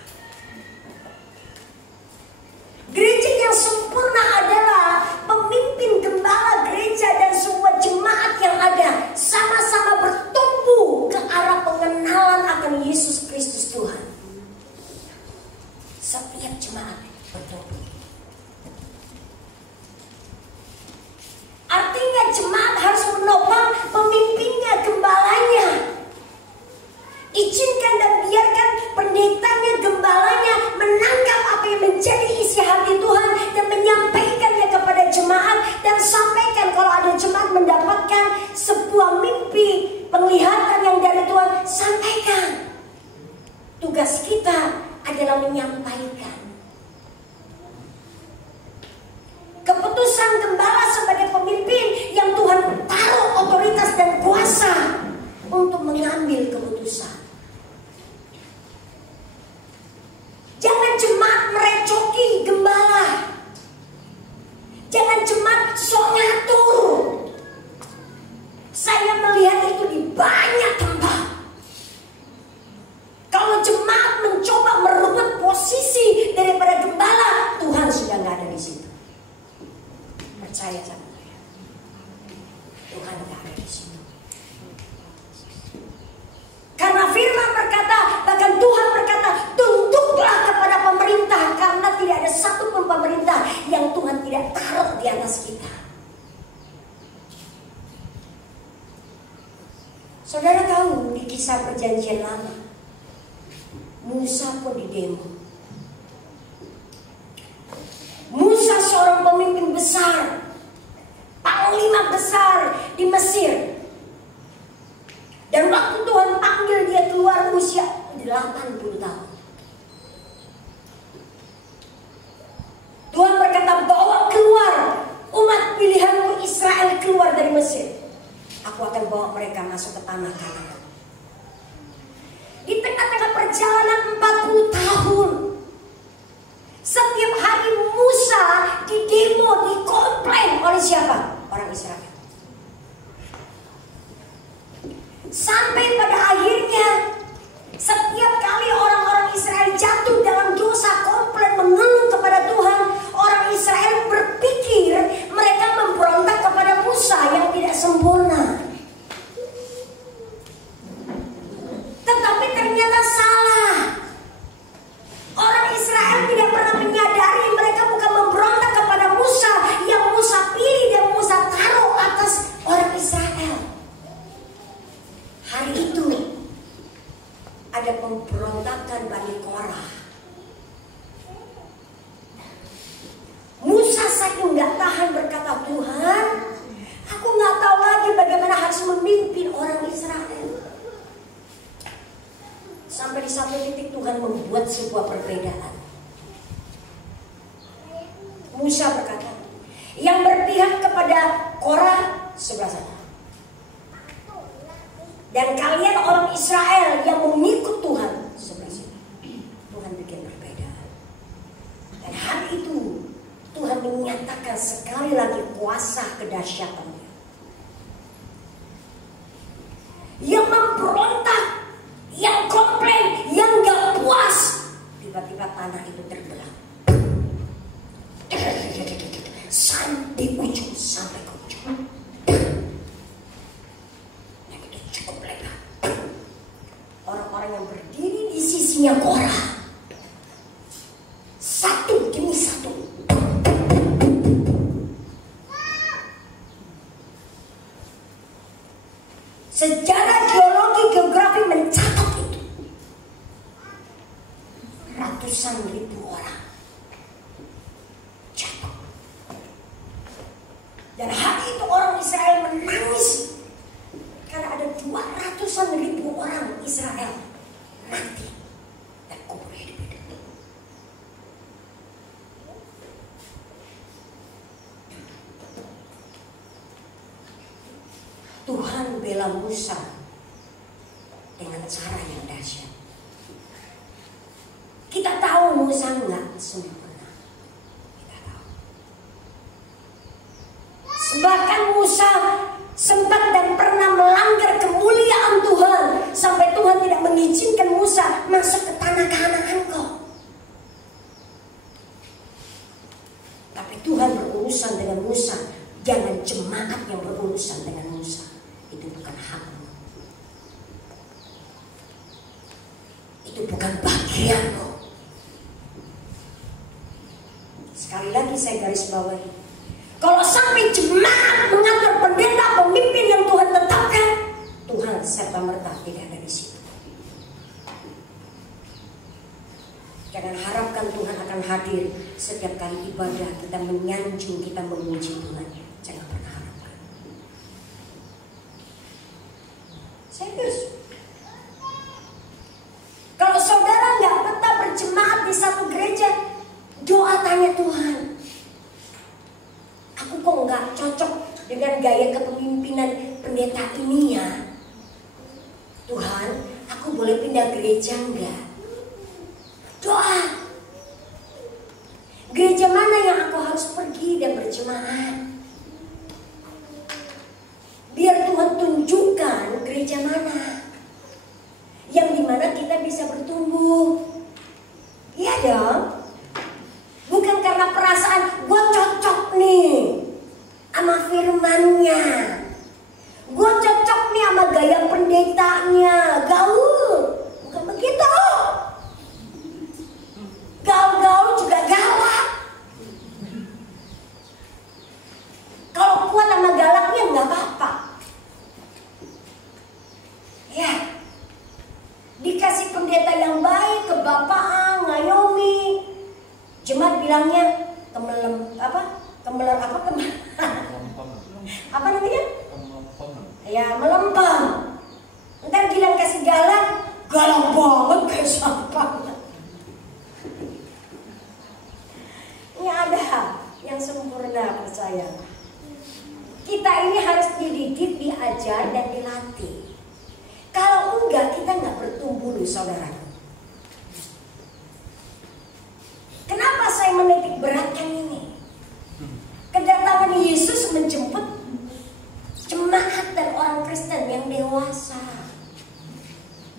Gereja yang sempurna adalah pemimpin, gembala gereja dan semua jemaat yang ada sama-sama bertumbuh ke arah pengenalan akan Yesus Kristus Tuhan. Setiap jemaat bertumbuh. Artinya jemaat harus menopang pemimpinnya, gembalanya. Izinkan dan biarkan pendetanya, gembalanya menangkap apa yang menjadi isi hati Tuhan dan menyampaikannya kepada jemaat, dan sampaikan kalau ada jemaat mendapatkan sebuah mimpi, penglihatan yang dari Tuhan, sampaikan. Tugas kita adalah menyampaikan. Keputusan gembala sebagai pemimpin yang Tuhan taruh otoritas dan kuasa untuk mengambil keputusan. Jangan jemaat merecoki gembala. Jangan jemaat sok ngatur. Saya melihat itu di banyak tempat. Kalau jemaat mencoba merebut posisi daripada gembala, Tuhan sudah nggak ada di situ. Percaya sama saya. Tuhan nggak ada di situ. Karena firman berkata, bahkan Tuhan berkata, tunduklah kepada pemerintah, karena tidak ada satupun pemerintah yang Tuhan tidak taruh di atas kita. Saudara tahu di kisah perjanjian lama, Musa pun didemo. Musa seorang pemimpin besar, panglima besar di Mesir. Dan waktu Tuhan panggil dia keluar usia 80 tahun. Tuhan berkata, bawa keluar umat pilihanmu Israel keluar dari Mesir. Aku akan bawa mereka masuk ke tanah Kanaan. Di tengah-tengah perjalanan 40 tahun, setiap hari Musa didemo, dikomplain oleh siapa? Orang Israel. Sampai pada akhirnya setiap kali orang-orang Israel jatuh dalam dosa, komplain, mengeluh kepada Tuhan, orang Israel berpikir mereka memberontak kepada Musa yang tidak sempurna. Tetapi ternyata salah. Orang Israel tidak pernah menyadari mereka bukan memberontak kepada Musa yang Musa pilih dan Musa taruh atas orang Israel. Hari itu ada pemberontakan Bani Korah. Musa saking nggak tahan berkata, Tuhan, aku nggak tahu lagi bagaimana harus memimpin orang Israel. Sampai di satu titik Tuhan membuat sebuah perbedaan. Musa berkata, yang berpihak kepada Korah sebelah sana, dan kalian orang Israel yang mengikut Tuhan sebelah sini. Tuhan bikin perbedaan. Dan hari itu Tuhan menyatakan sekali lagi kuasa kedahsyatannya. Yang memberontak, yang komplain, yang gak puas, tiba-tiba tanah itu terbelah. Sampai ujung, sampai ke ujung. Orang-orang yang berdiri di sisinya Korah, satu demi satu, Sejarah geologi geografi mencatat itu. Ratusan ribu orang jatuh. Dan hari itu orang Israel menangis karena ada 200-an ribu orang Israel mati dan kubur hidup-hidup. Tuhan bela Musa dengan cara yang dahsyat. Kita tahu Musa nggak sempurna. Kita tahu. Bahkan Musa sempat dan pernah melanggar kemuliaan Tuhan sampai Tuhan tidak mengizinkan Musa masuk ke tanah Kanaan kok. Tapi Tuhan berurusan dengan Musa, jangan jemaat yang berurusan dengan Musa. Itu bukan hakmu. Itu bukan bagianmu. Sekali lagi saya garis bawahi. Kalau sampai jemaat mengatur pendeta, pemimpin yang Tuhan tetapkan, Tuhan serta merta tidak ada di situ. Jangan harapkan Tuhan akan hadir setiap kali ibadah kita menyanjung, kita memuji Tuhan. Jangan pernah harapkan. Serius. Kalau saudara nggak betah berjemaat di satu gereja, doa tanya Tuhan. Aku kok nggak cocok dengan gaya kepemimpinan pendeta ini ya. Tuhan, aku boleh pindah gereja enggak? Doa. Gereja mana yang aku harus pergi dan berjemaat? Biar Tuhan tunjukkan gereja mana yang dimana kita bisa bertumbuh. Iya dong. Bukan karena perasaan gue cocok nih sama firmannya, gue cocok nih sama gaya pendetanya, gaul. Bukan begitu. Gaul-gaul juga galak. Kalau kuat sama galaknya nggak apa-apa. Ya, dikasih pendeta yang baik, kebapaan, ngayomi. Jemaat bilangnya apa namanya? Ya, melempem. Ntar bilang kasih galak banget kayak sampah. Ini ada yang sempurna, percaya. Kita ini harus dididik, diajar, dan dilatih. Kalau enggak, kita nggak bertumbuh loh, saudara. Kenapa saya menitik beratkan ini? Kedatangan Yesus menjemput jemaat dan orang Kristen yang dewasa,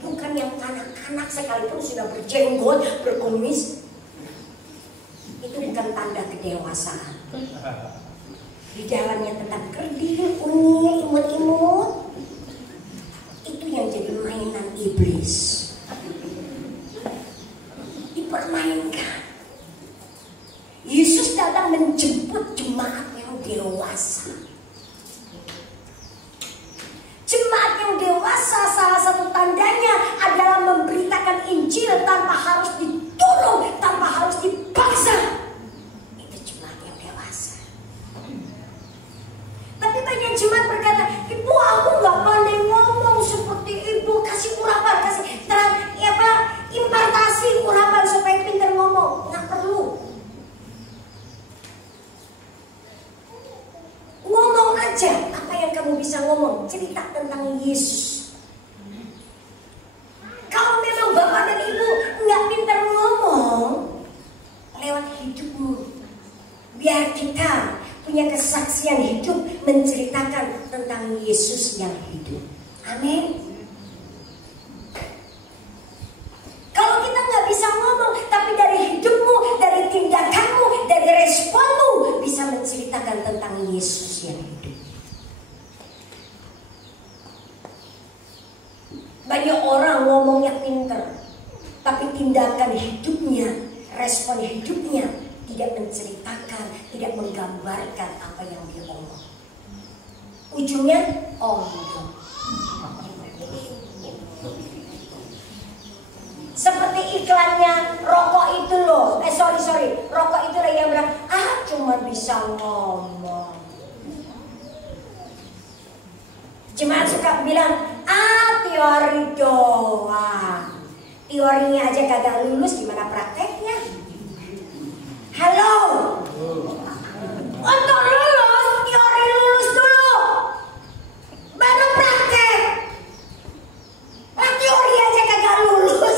bukan yang kanak-kanak sekalipun sudah berjenggot, berkumis. Itu bukan tanda kedewasaan. Di jalannya tetap kerdil, unyil, imut-imut. Itu yang jadi mainan iblis. Dipermainkan. Yesus datang menjemput jemaat yang dewasa. Jemaat yang dewasa salah satu tandanya adalah memberitakan Injil tanpa harus ditolong, tanpa harus dipaksa. Itu jemaat yang dewasa. Tapi banyak jemaat berkata, ibu aku gak pandai ngomong seperti ibu, kasih urapan, kasih impartasi urapan supaya pintar ngomong. Gak perlu. Ngomong aja apa yang kamu bisa ngomong. Cerita tentang Yesus. Kalau memang bapak dan ibu nggak pintar ngomong, lewat hidupmu, biar kita punya kesaksian hidup menceritakan tentang Yesus yang hidup. Amin. Kalau kita nggak bisa ngomong, tapi dari hidupmu, dari tindakanmu, dari responmu bisa menceritakan tentang Yesus yang hidup. Banyak orang ngomongnya pinter, tapi tindakan hidupnya, respon hidupnya tidak menceritakan, tidak menggambarkan apa yang dia omong. Ujungnya omong. iklannya rokok itu loh. Sorry, rokok itu loh yang bilang, cuma bisa ngomong. Jemaat suka bilang, teori doang. Teorinya aja kagak lulus, gimana prakteknya? Halo? Untuk lulus, teori lulus dulu, baru praktek. Teori aja kagak lulus.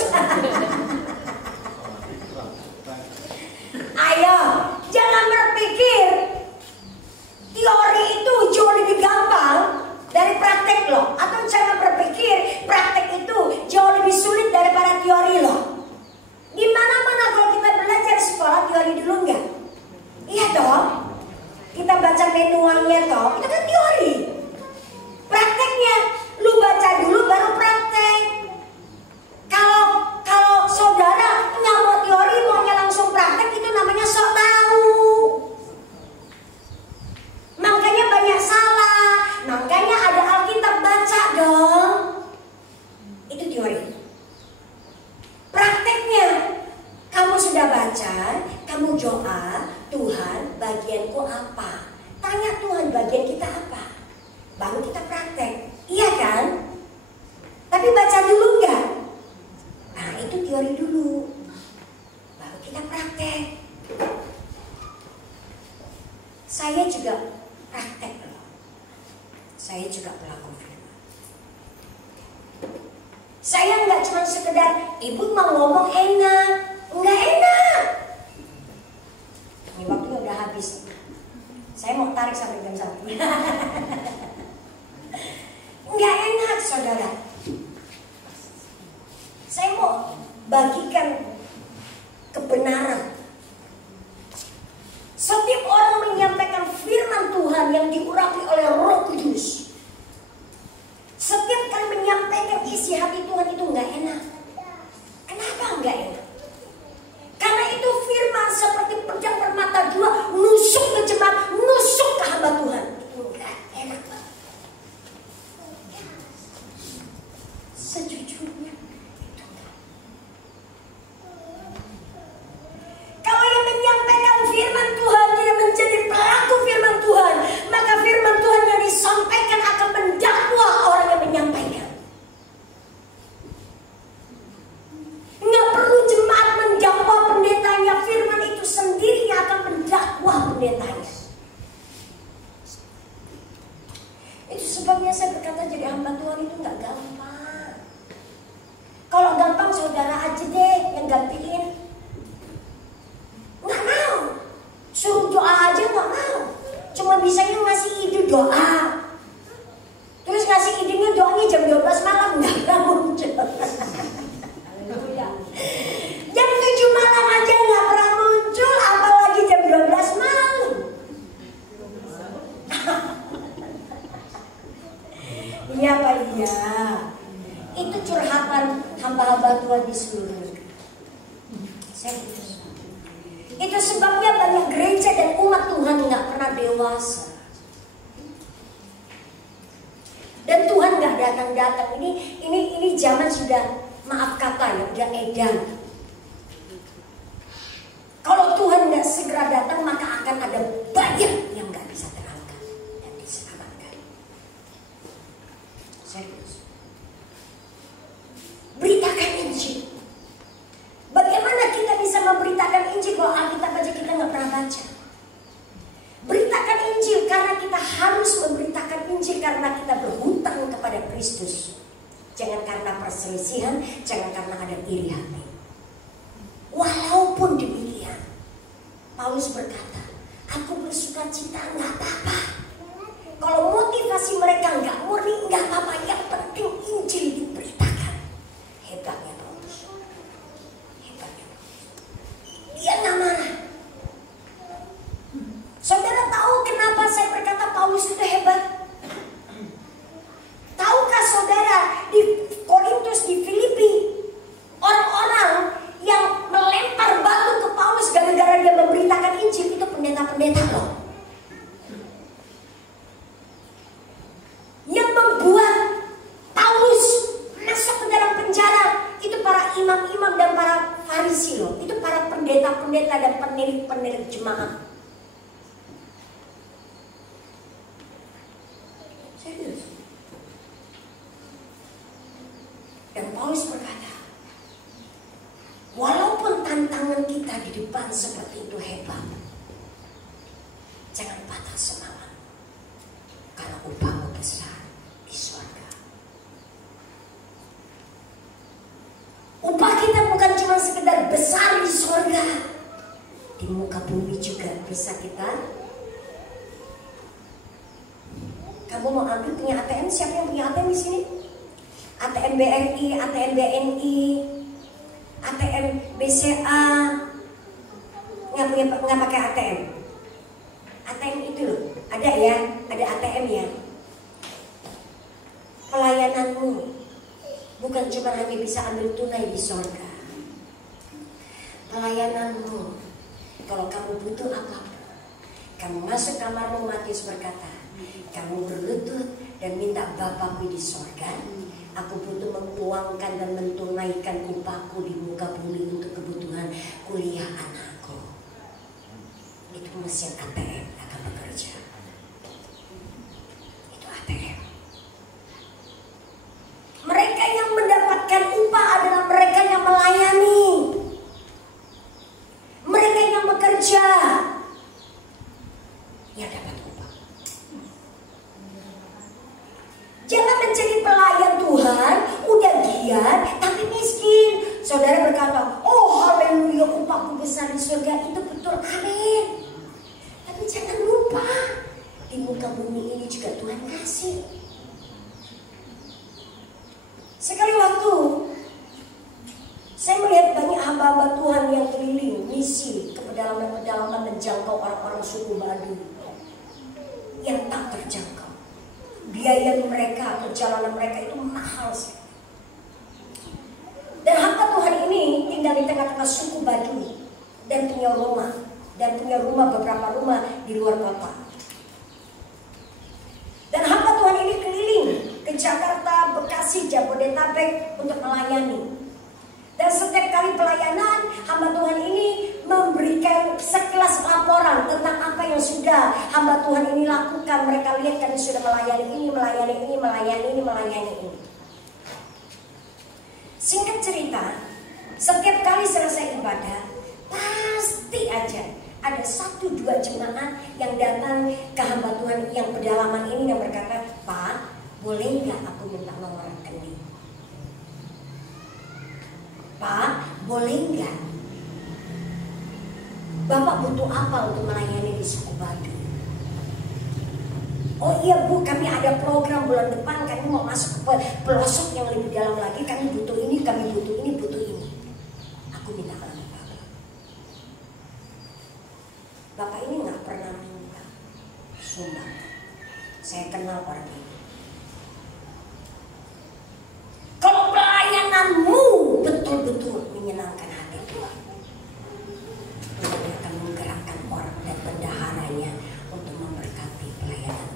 Ayo, jangan berpikir teori itu jauh lebih gampang dari praktek loh. Atau jangan berpikir praktek itu jauh lebih sulit daripada teori loh. Di mana-mana kalau kita belajar sekolah teori dulu enggak? Iya dong. Kita baca manualnya toh, itu kan teori. Prakteknya lu baca dulu baru praktek. Kalau saudara nggak mau teori, maunya langsung praktek, itu namanya sok tahu. Makanya banyak salah. Makanya ada Alkitab, baca dong. Itu teori. Prakteknya kamu sudah baca, kamu doa, Tuhan bagianku apa? Tanya Tuhan bagian kita apa? Baru kita praktek. Iya kan? Tapi baca dulu enggak? Nah itu teori dulu. Baru kita praktek. Saya juga praktek loh. Saya juga pelaku firman. Saya nggak cuma sekedar ibu mau ngomong enak, nggak enak. Ini waktunya udah habis. Saya mau tarik sampai jam 1. Nggak enak saudara. Saya mau bagikan kebenaran. Setiap orang menyampaikan firman Tuhan yang diurapi oleh Roh Kudus. Setiap kali menyampaikan isi hati Tuhan itu nggak enak. Kenapa nggak enak? Karena itu firman seperti pedang bermata dua, nusuk ke jemaat, nusuk ke hamba Tuhan. Nggak enak banget. Sejujurnya itu enggak. Kalau yang menyampaikan firman Tuhan tidak menjadi pelaku firman Tuhan, maka firman Tuhan yang disampaikan akan mendakwa orang yang menyampaikan. Nggak perlu jemaat mendakwa pendetanya, firman itu sendiri yang akan mendakwa pendetanya. Itu sebabnya saya berkata jadi hamba Tuhan itu nggak gampang. Kalau gampang saudara aja deh yang gantiin. Nggak mau. Suruh doa aja nggak mau. Cuma bisanya ngasih ide doa. Terus ngasih idenya doanya jam 12 malam nggak muncul. Jam 7 malam aja nggak pernah muncul, apalagi jam 12 malam. Iya Pak, iya. Itu curhatan hamba-hamba Tuhan di seluruh negeri. Serius. Itu sebabnya banyak gereja dan umat Tuhan nggak pernah dewasa. Dan Tuhan nggak datang-datang. Ini zaman sudah, maaf kata ya, udah edan. Kalau Tuhan nggak segera datang, maka akan ada banyak yang nggak bisa terangkat dan diselamatkan. Serius. Beritakan Injil. Bagaimana kita bisa memberitakan Injil kalau Alkitab aja kita nggak pernah baca? Beritakan Injil karena kita harus memberitakan Injil karena kita berhutang kepada Kristus. Jangan karena perselisihan, jangan karena ada iri hati. Walaupun demikian, Paulus berkata, aku bersuka cita nggak apa-apa. Kalau motivasi mereka nggak murni, nggak apa-apa. Yang penting Injil diberitakan. Hebatnya Paulus. Hebatnya Paulus. Dia nggak marah. Saudara tahu kenapa saya berkata Paulus itu hebat? Tahukah saudara di Korintus, di Filipi, orang-orang yang melempar batu ke Paulus gara-gara dia memberitakan Injil itu pendeta-pendeta loh. Yang membuat maaf. Serius. Dan Paulus berkata, walaupun tantangan kita di depan seperti itu hebat, jangan patah semangat, karena upahmu besar di surga. Upah kita bukan cuma sekedar besar di surga, di muka bumi juga bisa kita. Kamu mau ambil punya ATM? Siapa yang punya ATM di sini? ATM BRI, ATM BNI, ATM BCA, nggak pakai ATM. ATM itu loh, ada ya, ada ATM ya. Pelayananmu bukan cuma hanya bisa ambil tunai di surga. Pelayananmu, kalau kamu butuh apa-apa, kamu masuk kamarmu, Matius berkata, kamu berlutut dan minta Bapakku di surga. Aku butuh menguangkan dan mentunaikan upahku di muka bumi untuk kebutuhan kuliah anakku. Itu mesin ATM akan bekerja. Itu ATM. Mereka yang mendapatkan upah adalah mereka yang melayani. Mereka yang bekerja yang dapat upah. Jangan menjadi pelayan Tuhan, udah giat tapi miskin. Saudara berkata, oh haleluya, upahku besar di surga. Itu betul, amin. Tapi jangan lupa, di muka bumi ini juga Tuhan kasih. Sekali waktu saya melihat banyak hamba-hamba Tuhan yang keliling misi ke pedalaman-pedalaman menjangkau orang-orang suku Baduy yang tak terjangkau. Biaya mereka, perjalanan mereka itu mahal sekali. Dan hamba Tuhan ini tinggal di tengah-tengah suku Baduy dan punya rumah, beberapa rumah di luar kota. Dan hamba Tuhan ini keliling ke Jakarta, Bekasi, Jabodetabek untuk melayani. Dan setiap kali pelayanan, hamba Tuhan ini memberikan sekelas laporan tentang apa yang sudah hamba Tuhan ini lakukan. Mereka lihat kami sudah melayani ini, melayani ini, melayani ini, melayani ini. Singkat cerita, setiap kali selesai ibadah, pasti aja ada 1-2 jemaat yang datang ke hamba Tuhan yang pedalaman ini dan berkata, Pak, boleh nggak aku minta nomor rekening? Pak, boleh nggak? Bapak butuh apa untuk melayani di suku Baduy? Oh iya Bu, kami ada program bulan depan, kami mau masuk ke pelosok yang lebih dalam lagi, kami butuh ini, kami butuh ini, butuh ini. Aku minta ke Bapak. Bapak ini nggak pernah minta sumbang. Saya kenal orang ini. Kalau pelayananmu betul-betul menyenangkan hati Tuhan, Tuhan akan menggerakkan orang dan bendaharanya untuk memberkati pelayananmu.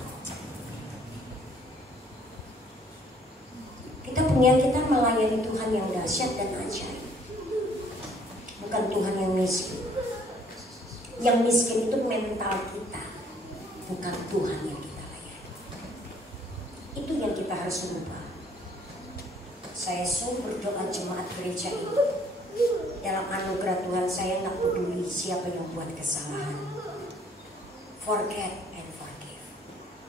Kita melayani Tuhan yang dahsyat dan ajaib, bukan Tuhan yang miskin. Yang miskin itu mental kita, bukan Tuhan yang kita layani. Itu yang kita harus rubah. Saya sungguh berdoa jemaat gereja ini, dalam anugerah Tuhan saya nggak peduli siapa yang buat kesalahan. Forget and forgive.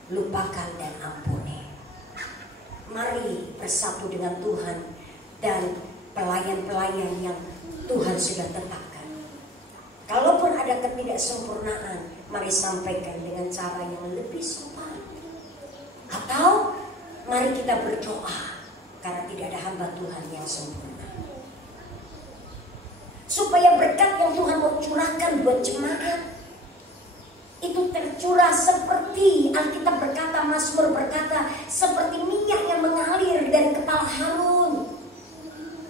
Lupakan dan ampuni. Mari bersatu dengan Tuhan dan pelayan-pelayan yang Tuhan sudah tetapkan. Kalaupun ada ketidaksempurnaan, mari sampaikan dengan cara yang lebih sopan. Atau mari kita berdoa, karena tidak ada hamba Tuhan yang sempurna. Supaya berkat yang Tuhan mau curahkan buat jemaat itu tercurah seperti Alkitab berkata, Mazmur berkata, seperti minyak yang mengalir dari kepala Harun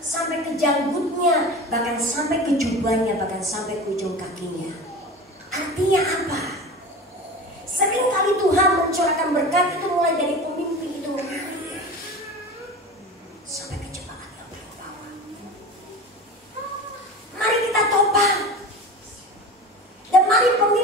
sampai ke janggutnya, bahkan sampai ke jubahnya, bahkan sampai ke ujung kakinya. Artinya apa? Seringkali Tuhan mencurahkan berkat itu mulai dari pemimpin itu mengalir sampai ke jemaat yang paling bawah. Mari kita topang. Dan mari pemimpin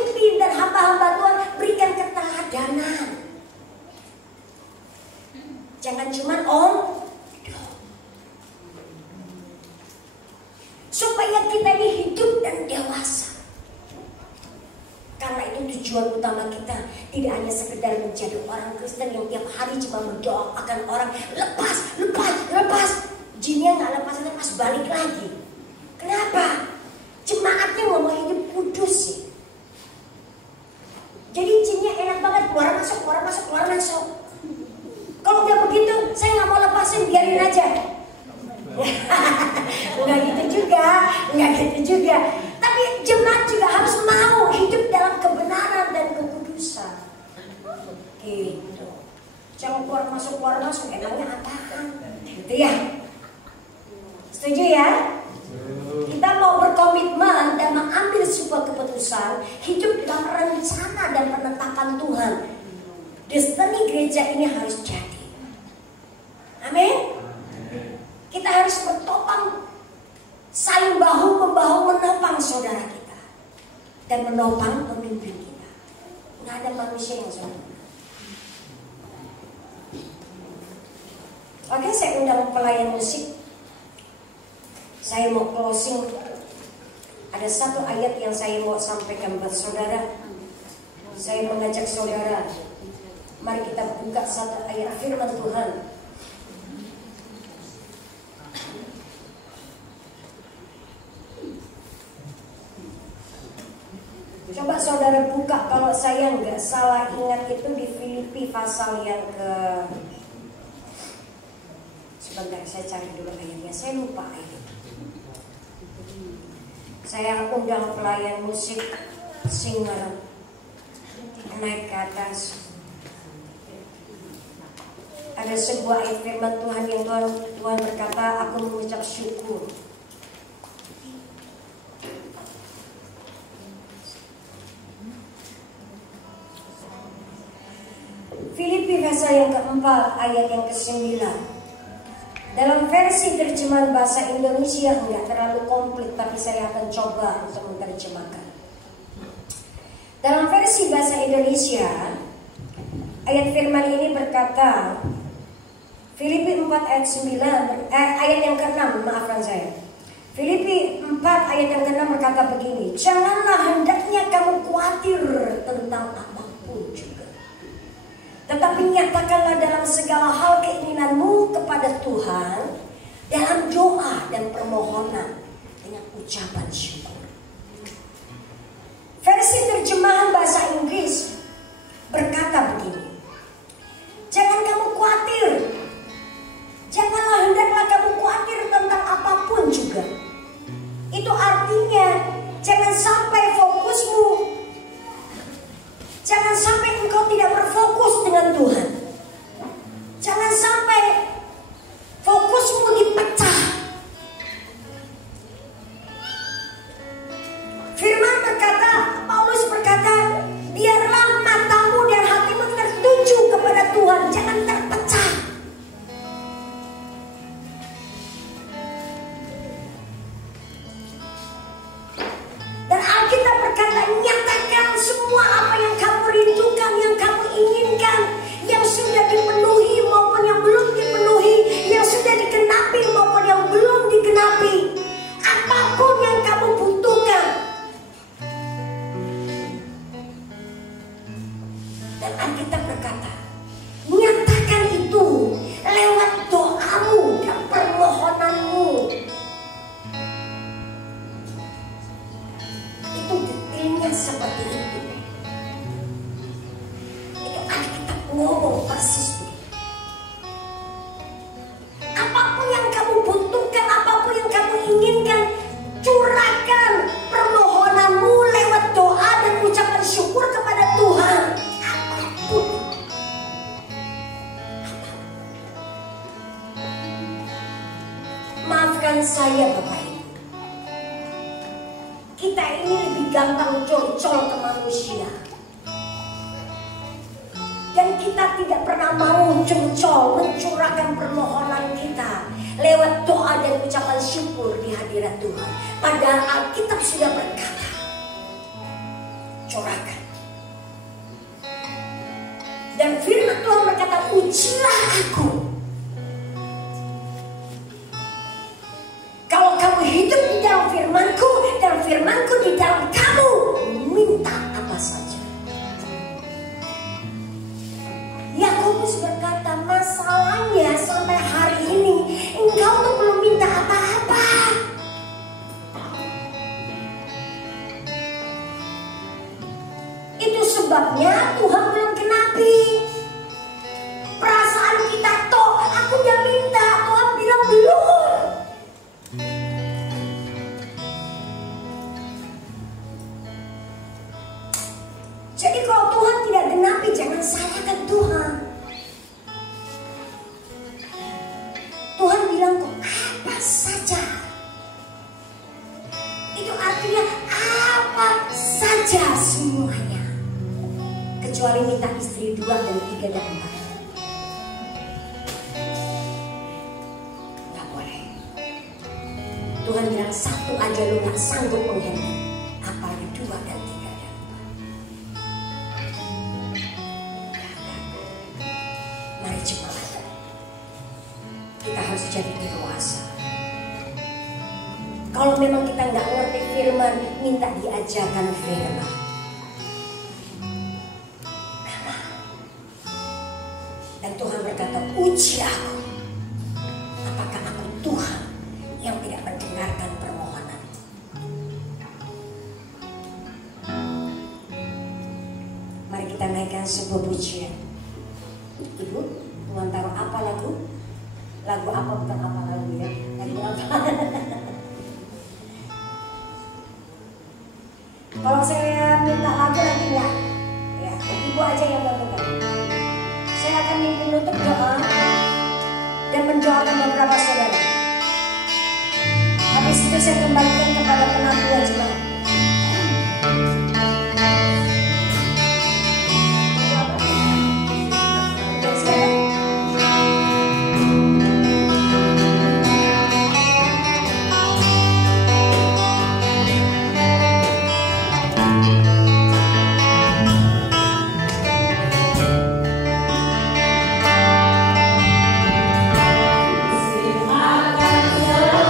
ini tujuan utama kita tidak hanya sekedar menjadi orang Kristen yang tiap hari cuma mendoakan orang lepas. Jinnya nggak lepas balik lagi. Kenapa? Jemaatnya ngomong hidup kudus sih. Jadi jinnya enak banget keluar masuk. Kalau udah begitu, saya nggak mau lepasin, biarin aja. Nggak gitu juga. Tapi jemaat juga harus mau hidup dalam kebenaran dan kekudusan. Gitu. Jangan keluar masuk, emangnya apaan? Gitu ya. Setuju ya? Kita mau berkomitmen dan mengambil sebuah keputusan hidup dalam rencana dan penetapan Tuhan. Destiny gereja ini harus jadi. Amin. Kita harus bertopang, saling bahu-membahu menopang saudara kita dan menopang pemimpin kita. Nggak ada manusia yang sempurna. Oke, saya undang pelayan musik. Saya mau closing. Ada satu ayat yang saya mau sampaikan buat saudara. Saya mengajak saudara, mari kita buka satu ayat firman Tuhan. Coba saudara buka, kalau saya nggak salah ingat itu di Filipi pasal yang ke... Sebentar, saya cari dulu ayatnya. Saya lupa ayat. Saya undang pelayan musik, singer, naik ke atas. Ada sebuah ayat firman Tuhan yang Tuhan berkata, aku mengucap syukur. Filipi pasal yang keempat ayat yang ke-9. Dalam versi terjemahan bahasa Indonesia enggak terlalu komplit, tapi saya akan coba untuk menerjemahkan. Dalam versi bahasa Indonesia, ayat firman ini berkata, Filipi 4 ayat 9, ayat yang ke-6, maafkan saya. Filipi 4 ayat yang ke-6 berkata begini, janganlah hendaknya kamu khawatir tentang apapun juga, tetapi nyatakanlah dalam segala hal keinginanmu kepada Tuhan dalam doa dan permohonan dengan ucapan syukur. Versi terjemahan bahasa Inggris berkata begini, jangan kamu khawatir, janganlah hendaklah kamu khawatir tentang apapun juga. Itu artinya jangan sampai fokusmu, jangan sampai engkau tidak berfokus dengan Tuhan. Jangan sampai fokusmu dipecah. Firman berkata, Paulus berkata, biarlah matamu dan hatimu tertuju kepada Tuhan, jangan terpecah. Dan Alkitab berkata, nyatakan semua apa yang kamu rindukan, yang kamu inginkan, yang sudah dipenuhi maupun yang belum dipenuhi, yang sudah dikenapi maupun yang belum dikenapi. Apapun yang kamu butuhkan. Dan Alkitab berkata, nyatakan itu lewat doamu dan permohonanmu. Itu detailnya seperti itu. Itu Alkitab ngomong persis. Apapun yang kamu butuhkan, apapun yang kamu inginkan, curahkan permohonanmu lewat doa dan ucapan syukur kepada Tuhan. Apapun. Maafkan saya Bapak Ibu, kita ini lebih gampang curcol ke manusia. Dan kita tidak pernah mau curcol, mencurahkan permohonan kita lewat doa dan ucapan syukur di hadirat Tuhan. Padahal Alkitab sudah berkata, curahkan. Dan firman Tuhan berkata, ujilah aku. Kalau kamu hidup di dalam firman-Ku dan firman-Ku di dalam kamu, minta apa saja. Itu sebabnya Tuhan belum genapi. Perasaan kita toh, aku udah minta, Tuhan bilang belum. Jadi kalau Tuhan tidak genapi, jangan salahkan Tuhan. Tuhan bilang kok apa saja. Itu artinya apa saja semuanya. Kecuali minta istri 2 dan 3 dan 4. Gak boleh. Tuhan bilang 1 aja lu gak sanggup menghandle, apalagi 2 dan 3 dan 4. Mari jemaat, kita harus jadi dewasa. Kalau memang kita nggak ngerti firman, minta diajarkan firman. Dan Tuhan berkata, uji aku, apakah aku Tuhan yang tidak mendengarkan permohonan. Mari kita naikkan sebuah pujian. Ibu, Tuhan taruh apa lagu? Lagu apa, bukan apa lagu ya? Lagu apa? Kalau saya minta lagu nanti enggak, ya ibu aja yang bantukan. Saya akan menutup doa dan mendoakan beberapa saudara. Habis itu saya kembalikan kepada penampilan jemaat. Akan selalu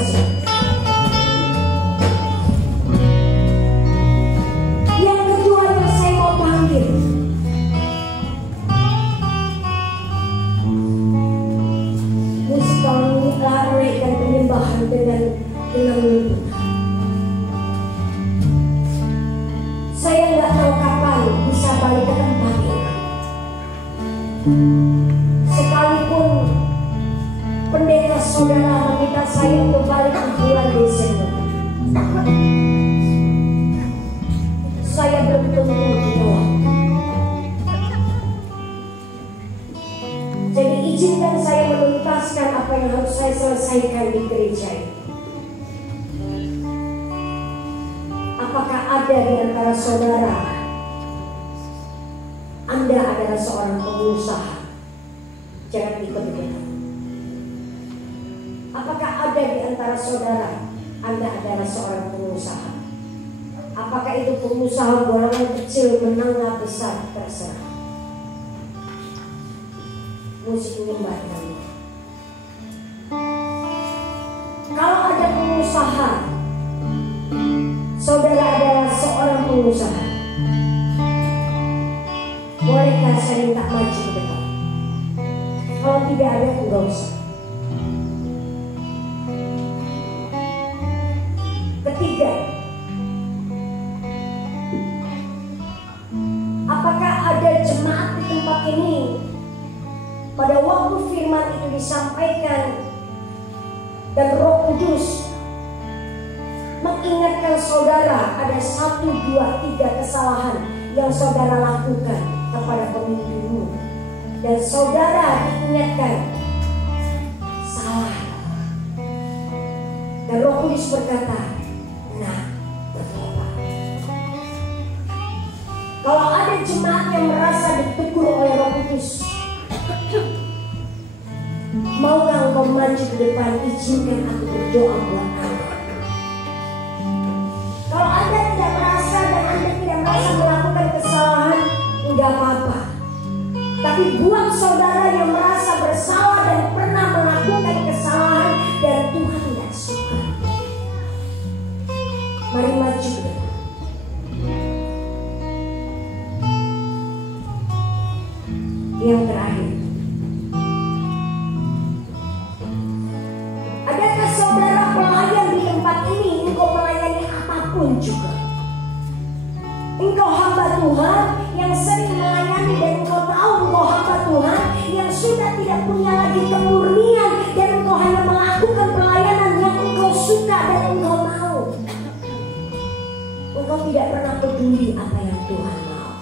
kasih. Yang kedua yang saya mau panggil, musikal lari dan penyembahan dengan lembut. Saya nggak tahu kapan bisa balik ke tempat ini. Sekalipun pendeta saudara meminta saya untuk balik di bulan Desember, saya belum tentu menolak. Jadi izinkan saya menuntaskan apa yang harus saya selesaikan di gereja ini. Apakah ada di antara saudara, Anda adalah seorang pengusaha? Jangan ikut-ikutan. Apakah ada di antara saudara, Anda adalah seorang pengusaha? Apakah itu pengusaha golongan kecil, menengah, besar, terserah. Musik menyembahkan. Kalau ada pengusaha, saudara adalah seorang pengusaha, bolehkah saya minta maju ke depan? Kalau tidak ada, enggak usah. Ketiga, apakah ada jemaat di tempat ini pada waktu firman itu disampaikan dan Roh Kudus mengingatkan saudara ada 1, 2, 3 kesalahan yang saudara lakukan kepada pemimpinmu, dan saudara diingatkan salah, dan Roh Kudus berkata, nah, bertobat. Kalau ada jemaat yang merasa ditegur oleh Roh Kudus, maukah engkau maju ke depan? Izinkan aku berdoa buat Anda. Kalau Anda tidak merasa dan Anda tidak merasa melakukan kesalahan, enggak apa-apa. Tapi buat saudara yang merasa bersalah dan pernah melakukan kesalahan dan Tuhan tidak suka, mari maju ke depan. Yang terakhir, adakah saudara pelayan di tempat ini, engkau melayani apapun juga? Engkau hamba Tuhan yang sering melayani, dan engkau tahu engkau hamba Tuhan yang sudah tidak punya lagi kemurnian, dan engkau hanya melakukan pelayanan yang engkau suka dan engkau mau. Engkau tidak pernah peduli apa yang Tuhan mau,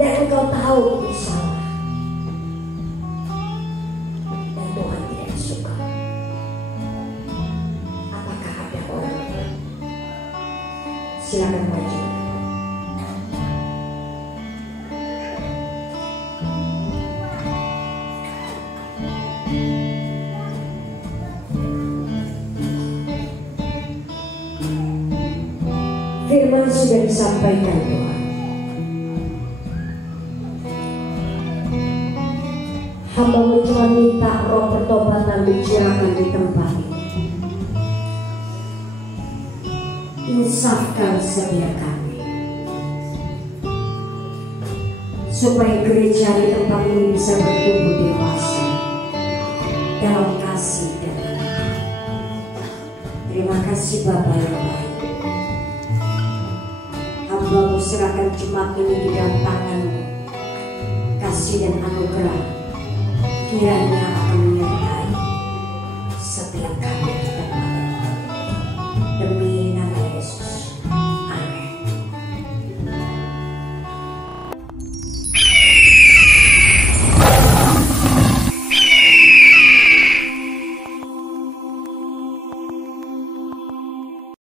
dan engkau tahu itu salah dan Tuhan tidak suka. Apakah ada orang? Silakan maju. Firman sudah disampaikan Tuhan. Hamba-Mu cuma minta roh pertobatan dicurahkan di tempat ini. Insafkan setiap kami, supaya gereja di tempat ini bisa bertumbuh dewasa dalam kasih dan iman. Terima kasih Bapa yang baik. Hamba-Mu serahkan jemaat ini di dalam tangan-Mu. Kasih dan anugerah kiranya